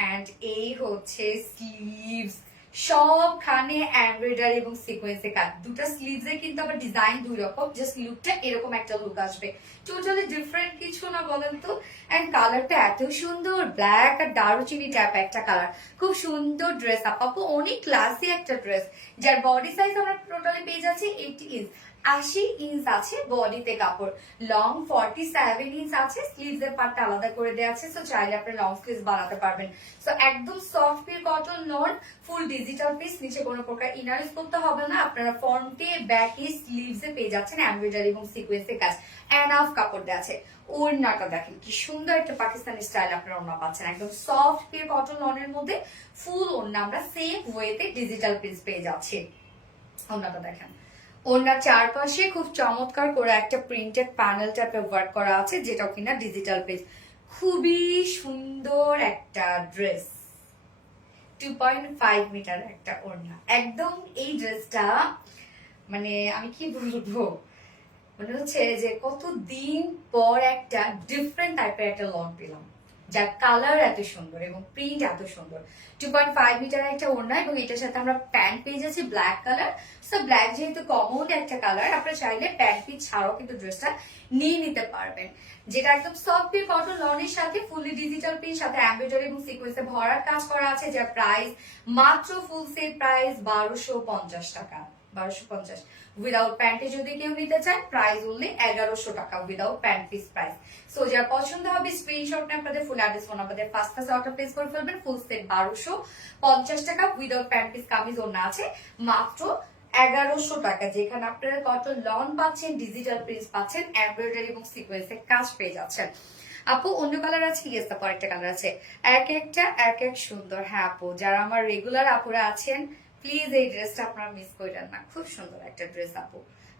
এন্ড এই হচ্ছে স্লিভস, সবখানে এমব্রয়ডারি এবং সিকোয়েন্সের কাজ। দুটো স্লিভসে কিন্তু আবার ডিজাইন দুই রকম, জাস্ট লুকটা এরকম একটা লুক আসবে, টোটালি ডিফারেন্ট কিছু না বলেন তো। এন্ড কালারটা এত সুন্দর, ব্ল্যাক আর দারুচিনি টাইপ একটা কালার, খুব সুন্দর ড্রেস আপু, অনেক ক্লাসি একটা ড্রেস, যার বডি সাইজ আমরা টোটালি পেয়ে যাচ্ছি 80 ইঞ্চ, 80 ইঞ্চ আছে বডিতে কাপড়, লং 47 ইঞ্চ আছে, স্লিভস এর পার্টটা আলাদা করে দেওয়া আছে, সো চাইলে আপনি লং স্লিভস বানাতে পারবেন। সো একদম soft pure cotton loan, full digital piece, নিচে কোনো প্রকার ইনার ইউজ করতে হবে না, আপনারা ফ্রন্টে ব্যাকে স্লিভস এ পেয়ে যাচ্ছেন এমব্রয়ডারি এবং সিকোয়েন্সের কাজ, এনাফ কাপড় দেওয়া আছে। ওড়নাটা দেখেন কি সুন্দর একটা পাকিস্তানি স্টাইল আপনারা ওড়না পাচ্ছেন, একদম সফট পিওর কটন লনের মধ্যে ফুল ওড়না আমরা সেম ওয়েতে ডিজিটাল পিস পেয়ে যাচ্ছি। ওড়নাটা দেখেন, ওনার চারপাশে খুব চমৎকার করে একটা প্রিন্টেড প্যানেল টাইপের ওয়ার্ক করা আছে, যেটাও কিনা ডিজিটাল পেজ। খুবই সুন্দর একটা ড্রেস, 2.5 মিটার একটা ওড়না, একদম এই ড্রেসটা মানে আমি কি বলবো, মনে হচ্ছে যে কতদিন পর একটা ডিফারেন্ট টাইপের একটা লন পেলাম, যার কালার এত সুন্দর এবং প্রিন্ট এত সুন্দর। 2.5 মিটার একটা ওড়না, এবং এটার সাথে আমরা প্যান্ট পেয়ে যাচ্ছি ব্ল্যাক কালার। সো ব্ল্যাক যেহেতু কমন একটা কালার, আপনারা চাইলে প্যান্ট পিস ছাড়াও কিন্তু ড্রেসটা নিয়ে নিতে পারবেন, যেটা একদম সফট পিওর কটন লনের সাথে ফুললি ডিজিটাল পিস, সাথে এমব্রয়ডারি এবং সিকোয়েন্সে ভরার কাজ করা আছে, যার প্রাইস মাত্র ফুল সেট প্রাইস 1250 টাকা, 1250। উইদাউট প্যান্টে যদি কেউ নিতে চান প্রাইস অনলি 1100 টাকা, without pant piece price. So যার পছন্দ হবে স্ক্রিনশট নিয়ে আপনাদের ফুল অ্যাড্রেস ফোন নাম্বার দিয়ে ফার্স্ট অর্ডার প্লেস করে ফেলবেন। ফুল সেট 1250 টাকা, উইদাউট প্যান্ট পিস কামিজ ওড়না আছে মাত্র 1100 টাকা, যেখানে আপনারা কটন লন পাচ্ছেন, ডিজিটাল প্রিন্ট পাচ্ছেন, এমব্রয়ডারি এবং সিকোয়েন্সের কাজ পেয়ে যাচ্ছেন। আপু অন্য কালার আছে? ইয়েস আপু আরেকটা কালার আছে, এক একটা এক এক সুন্দর। হ্যাঁ আপু, যারা আমার রেগুলার আপুরা আছেন প্লিজ এই ড্রেসটা আপনারা মিস করেন না, খুব সুন্দর একটা ড্রেস আপু।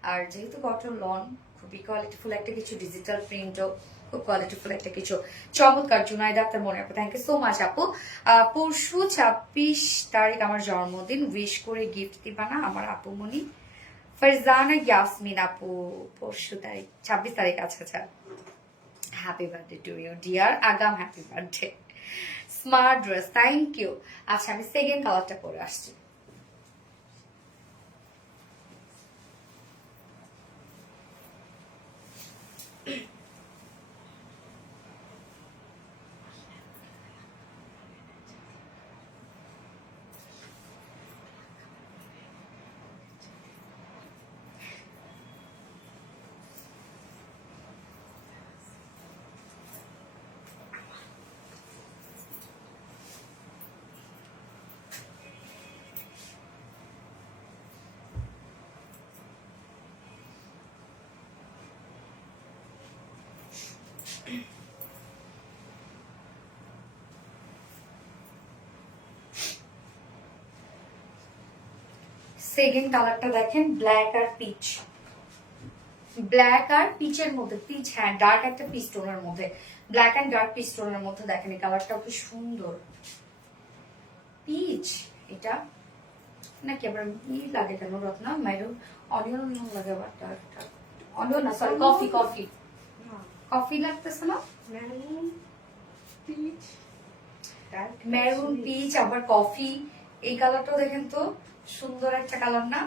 আর যেহেতু কটন লন, খুবই কোয়ালিটিফুল একটা কিছু, ডিজিটাল প্রিন্টও খুব কোয়ালিটিফুল একটা কিছু, চমৎকার। জুনাইদা আক্তার মনে আপু, থ্যাংক ইউ সো মাচ আপু। পরশু 26 তারিখ আমার জন্মদিন, উইশ করে গিফট দিবা না আমার আপু মনি? ফারজানা ইয়াসমিন আপু, পরশু তারিখ 26 তারিখ, আচ্ছা আচ্ছা, happy birthday to you dear, আগাম happy birthday. Smart dress, thank you. আচ্ছা আমি সেকেন্ড কালারটা পরে আসছি। সেকেন্ড কালারটা দেখেন, ব্ল্যাক আর পিচ, ব্ল্যাক আর পিচের মধ্যে, পিচ হ্যাঁ ডার্ক একটা পিচ টোনের মধ্যে, ব্ল্যাক এন্ড ডার্ক পিচ টোনের মধ্যে দেখেন এই কালারটাও কি সুন্দর। পিচ এটা নাকি আবার ই লাগে কেন রত্না, মেরুন অনিয়ন লাগে, আবার ডার্ক ডার্ক অনিয়ন না, সরি কফি কফি কফি লাগতেছে না, মেরুন পিচ, মেরুন পিচ আবার কফি, এই কালারটাও দেখেন তো সুন্দর একটা কালার না,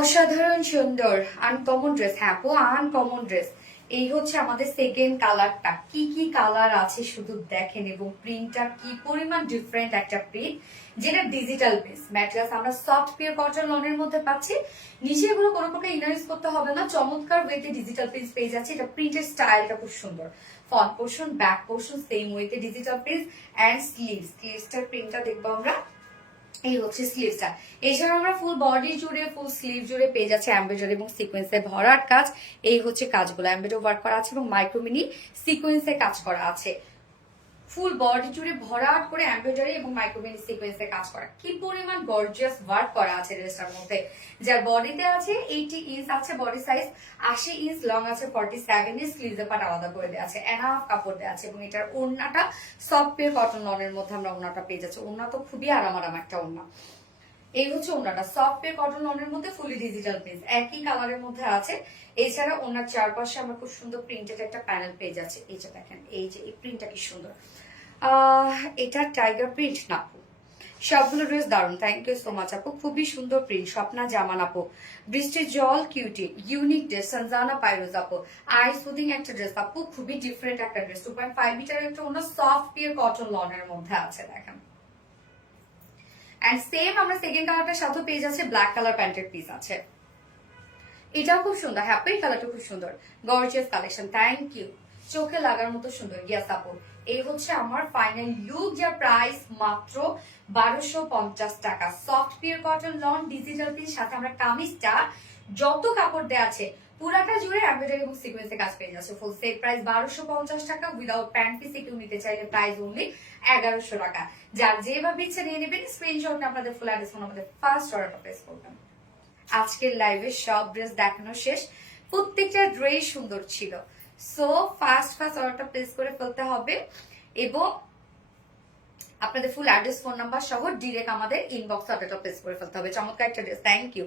অসাধারণ সুন্দর, আনকমন ড্রেস। হ্যাঁ আপু আনকমন ড্রেস। এই হচ্ছে আমাদের সেকেন্ড কালারটা, কি কি কালার আছে শুধু দেখেন, এবং প্রিন্টটা কি পরিমাণ ডিফারেন্ট একটা প্রিন্ট, যেটা ডিজিটাল বেস। ম্যাটেরিয়ালস আমরা সফট পিওর কটন লনের মধ্যে পাচ্ছি, নিচে এগুলো কোনো প্রকার ইনার ইউজ করতে হবে না, চমৎকার ওয়েতে ডিজিটাল প্রিন্ট পেয়ে যাচ্ছে। এটা প্রিন্টের স্টাইলটা খুব সুন্দর, front portion back portion same ওয়েতে ডিজিটাল প্রিন্ট, এন্ড স্লিভসটার প্রিন্টটা দেখবো আমরা, এই হচ্ছে স্লিভসটা। এছাড়া আমরা ফুল বডি জুড়ে ফুল স্লিভ জুড়ে পেয়ে যাচ্ছে এমব্রয়ডারি এবং সিকোয়েন্সে ভরাট কাজ। এই হচ্ছে কাজগুলো এমব্রয়ডারি ওয়ার্ক করা আছে এবং মাইক্রোমিনি সিকোয়েন্সে কাজ করা আছে। ফুল বডি জুড়ে ভরাট করে এমব্রয়ডারি এবং মাইক্রোমিনি সিকোয়েন্সে কাজ করা। কি পরিমাণ গর্জিয়াস ওয়ার্ক করা আছে ড্রেসটার মধ্যে। যার বডিতে আছে 80 ইঞ্চ আছে বডি সাইজ, 80 ইঞ্চ লং আছে, 47 ইঞ্চ স্লিভসের পার্ট আলাদা করে দেওয়া আছে, এনাফ কাপড় দেওয়া আছে এবং এটার ওড়নাটা সফট পেয়ার কটন লনের মধ্যে আমরা ওড়নাটা পেয়ে যাচ্ছি। ওড়না তো খুবই আরাম একটা ওড়না। এই হচ্ছে ওড়নাটা সফট পেয়ার কটন লনের মধ্যে ফুলি ডিজিটাল প্রিন্ট একই কালারের মধ্যে আছে। এছাড়া ওনার চারপাশে আমরা খুব সুন্দর প্রিন্টেড একটা প্যানেল পেয়ে যাচ্ছে। এই যে দেখেন, এই যে এই প্রিন্টটা কি সুন্দর। এটা টাইগার প্রিন্ট না আপু, সবগুলো ড্রেস দারুন। থ্যাংক ইউ সো মাচ আপু, খুবই সুন্দর প্রিন্ট। স্বপ্না জামান আপু, বৃষ্টির জল কিউটি, ইউনিক ড্রেস। সঞ্জানা পাইরোজ আপু, আই সুদিং একটা ড্রেস আপু, খুবই ডিফারেন্ট একটা ড্রেস। 2.5 মিটার একটা ওনার সফট পিওর কটন লনের মধ্যে আছে দেখেন। এন্ড সেম আমরা সেকেন্ড কালারটার সাথে পেয়ে যাচ্ছে ব্ল্যাক কালার প্যান্টের পিস আছে। এটাও খুব সুন্দর, হ্যাপি কালারটা খুব সুন্দর, গর্জিয়াস কালেকশন। থ্যাংক ইউ, চোখে লাগার মতো সুন্দর। ইয়াস আপু, এই হচ্ছে আমার ফাইনাল লুক, যার প্রাইস মাত্র 1250 টাকা। Soft pure cotton loan digital piece, সাথে আমরা কামিজটা যত কাপড় দেওয়া আছে পুরাটা জুড়ে এমব্রয়ডারি এবং সিকোয়েন্সে কাজ পেয়ে যাচ্ছে। ফুল সেট প্রাইস 1250 টাকা। উইদাউট প্যান্ট পিস কেউ নিতে চাইলে প্রাইস অনলি 1100 টাকা। যার যেভাবে ইচ্ছে নিয়ে নেবেন, স্ক্রিনশট আপনাদের ফুল অ্যাড্রেস ফোন আমাদের ফার্স্ট অর্ডারটা প্লেস করবেন। আজকের লাইভে সব ড্রেস দেখানো শেষ, প্রত্যেকটা ড্রেস সুন্দর ছিল। সো ফার্স্ট অর্ডারটা প্লেস করে ফেলতে হবে এবং আপনাদের ফুল অ্যাড্রেস ফোন নাম্বার সহ ডিরেক্ট আমাদের ইনবক্স অর্ডারটা প্লেস করে ফেলতে হবে। চমৎকার একটা ড্রেস, থ্যাংক ইউ।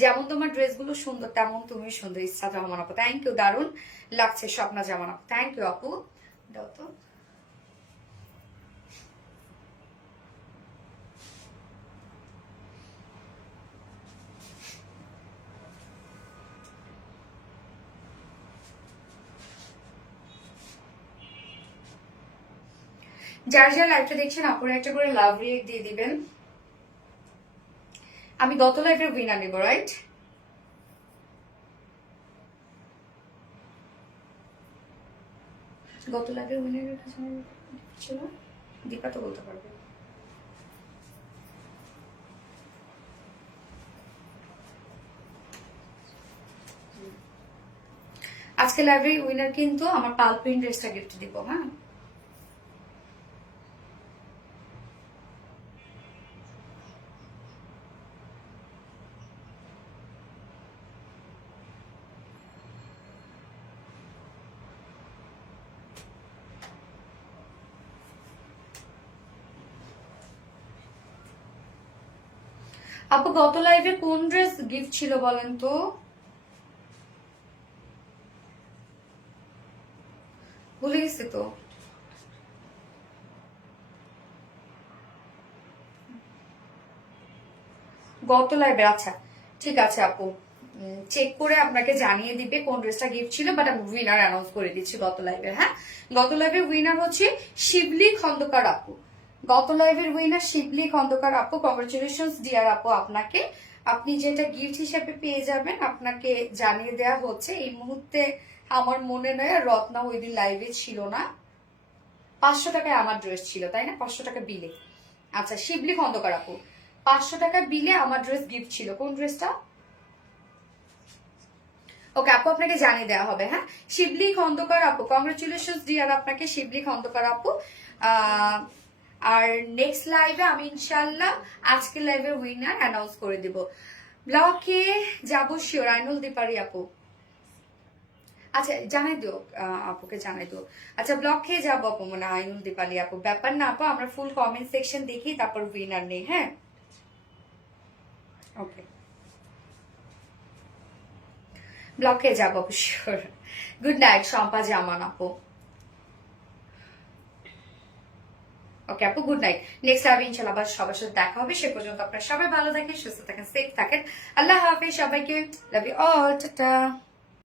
যেমন তোমার ড্রেসগুলো সুন্দর তেমন তুমি সুন্দর। ইচ্ছা জামান আপু, থ্যাংক ইউ, দারুণ লাগছে। স্বপ্না জামান আপু, থ্যাংক ইউ আপু। দাও তো যার যার লাইভটা দেখছেন আপনারা একটা করে লাভ রিয়েক্ট দিয়ে দিবেন। আমি গত লাইভের উইনার নেব, রাইট? গত লাইভের উইনারের কাছে ছিল দীপা, তো বলতে পারবে। আজকে লাইভের উইনার কিন্তু আমার পাল প্রিন্ট ড্রেসটা গিফট দিব। হ্যাঁ, আপু গত লাইভে কোন ড্রেস গিফট ছিল বলেন তো? ভুলে গেছি তো। গত লাইভে, আচ্ছা ঠিক আছে আপু, চেক করে আপনাকে জানিয়ে দিবে কোন ড্রেসটা গিফট ছিল। বাট আমি উইনার অ্যানাউন্স করে দিচ্ছি গত লাইভে। হ্যাঁ, গত লাইভের উইনার হচ্ছে শিবলি খন্দকার আপু। গত লাইভের উইনার শিবলি খন্দকার আপু, কংগ্রেচুলেশনস ডিয়ার আপু আপনাকে। আপনি যেটা গিফট হিসেবে পেয়ে যাবেন আপনাকে জানিয়ে দেওয়া হচ্ছে। এই মুহূর্তে আমার মনে নয় রত্না ওই দিন লাইভে ছিল না। 500 টাকায় আমার ড্রেস ছিল, তাই না? 500 টাকা বিলে। আচ্ছা, শিবলি খন্দকার আপু, 500 টাকা বিলে আমার ড্রেস গিফট ছিল। কোন ড্রেসটা? ওকে আপু, আপনাকে জানিয়ে দেওয়া হবে। হ্যাঁ, শিবলি খন্দকার আপু, কংগ্রেচুলেশনস ডিয়ার আপনাকে শিবলি খন্দকার আপু। আর নেক্সট লাইভে আমি ইনশাল্লাহ আজকে লাইভে উইনার অ্যানাউন্স করে দিব। ব্লকে যাব শিওর, আইনুল দীপারি আপু। আচ্ছা জানাই দিও, আপুকে জানাই দিও। আচ্ছা ব্লক খেয়ে যাবো আপু, মানে আইনুল দীপালি আপু। ব্যাপার না আপু, আমরা ফুল কমেন্ট সেকশন দেখি তারপর উইনার নেই। হ্যাঁ, ওকে, ব্লকে যাবো শিওর। গুড নাইট শম্পা জামান আপু। ওকে আপু, গুড নাইট। নেক্সট লাইভে ইনশাআল্লাহ আবার সবার সাথে দেখা হবে। সে পর্যন্ত আপনারা সবাই ভালো থাকেন, সুস্থ থাকেন, সেফ থাকেন। আল্লাহ হাফেজ সবাইকে। Love you all, tata.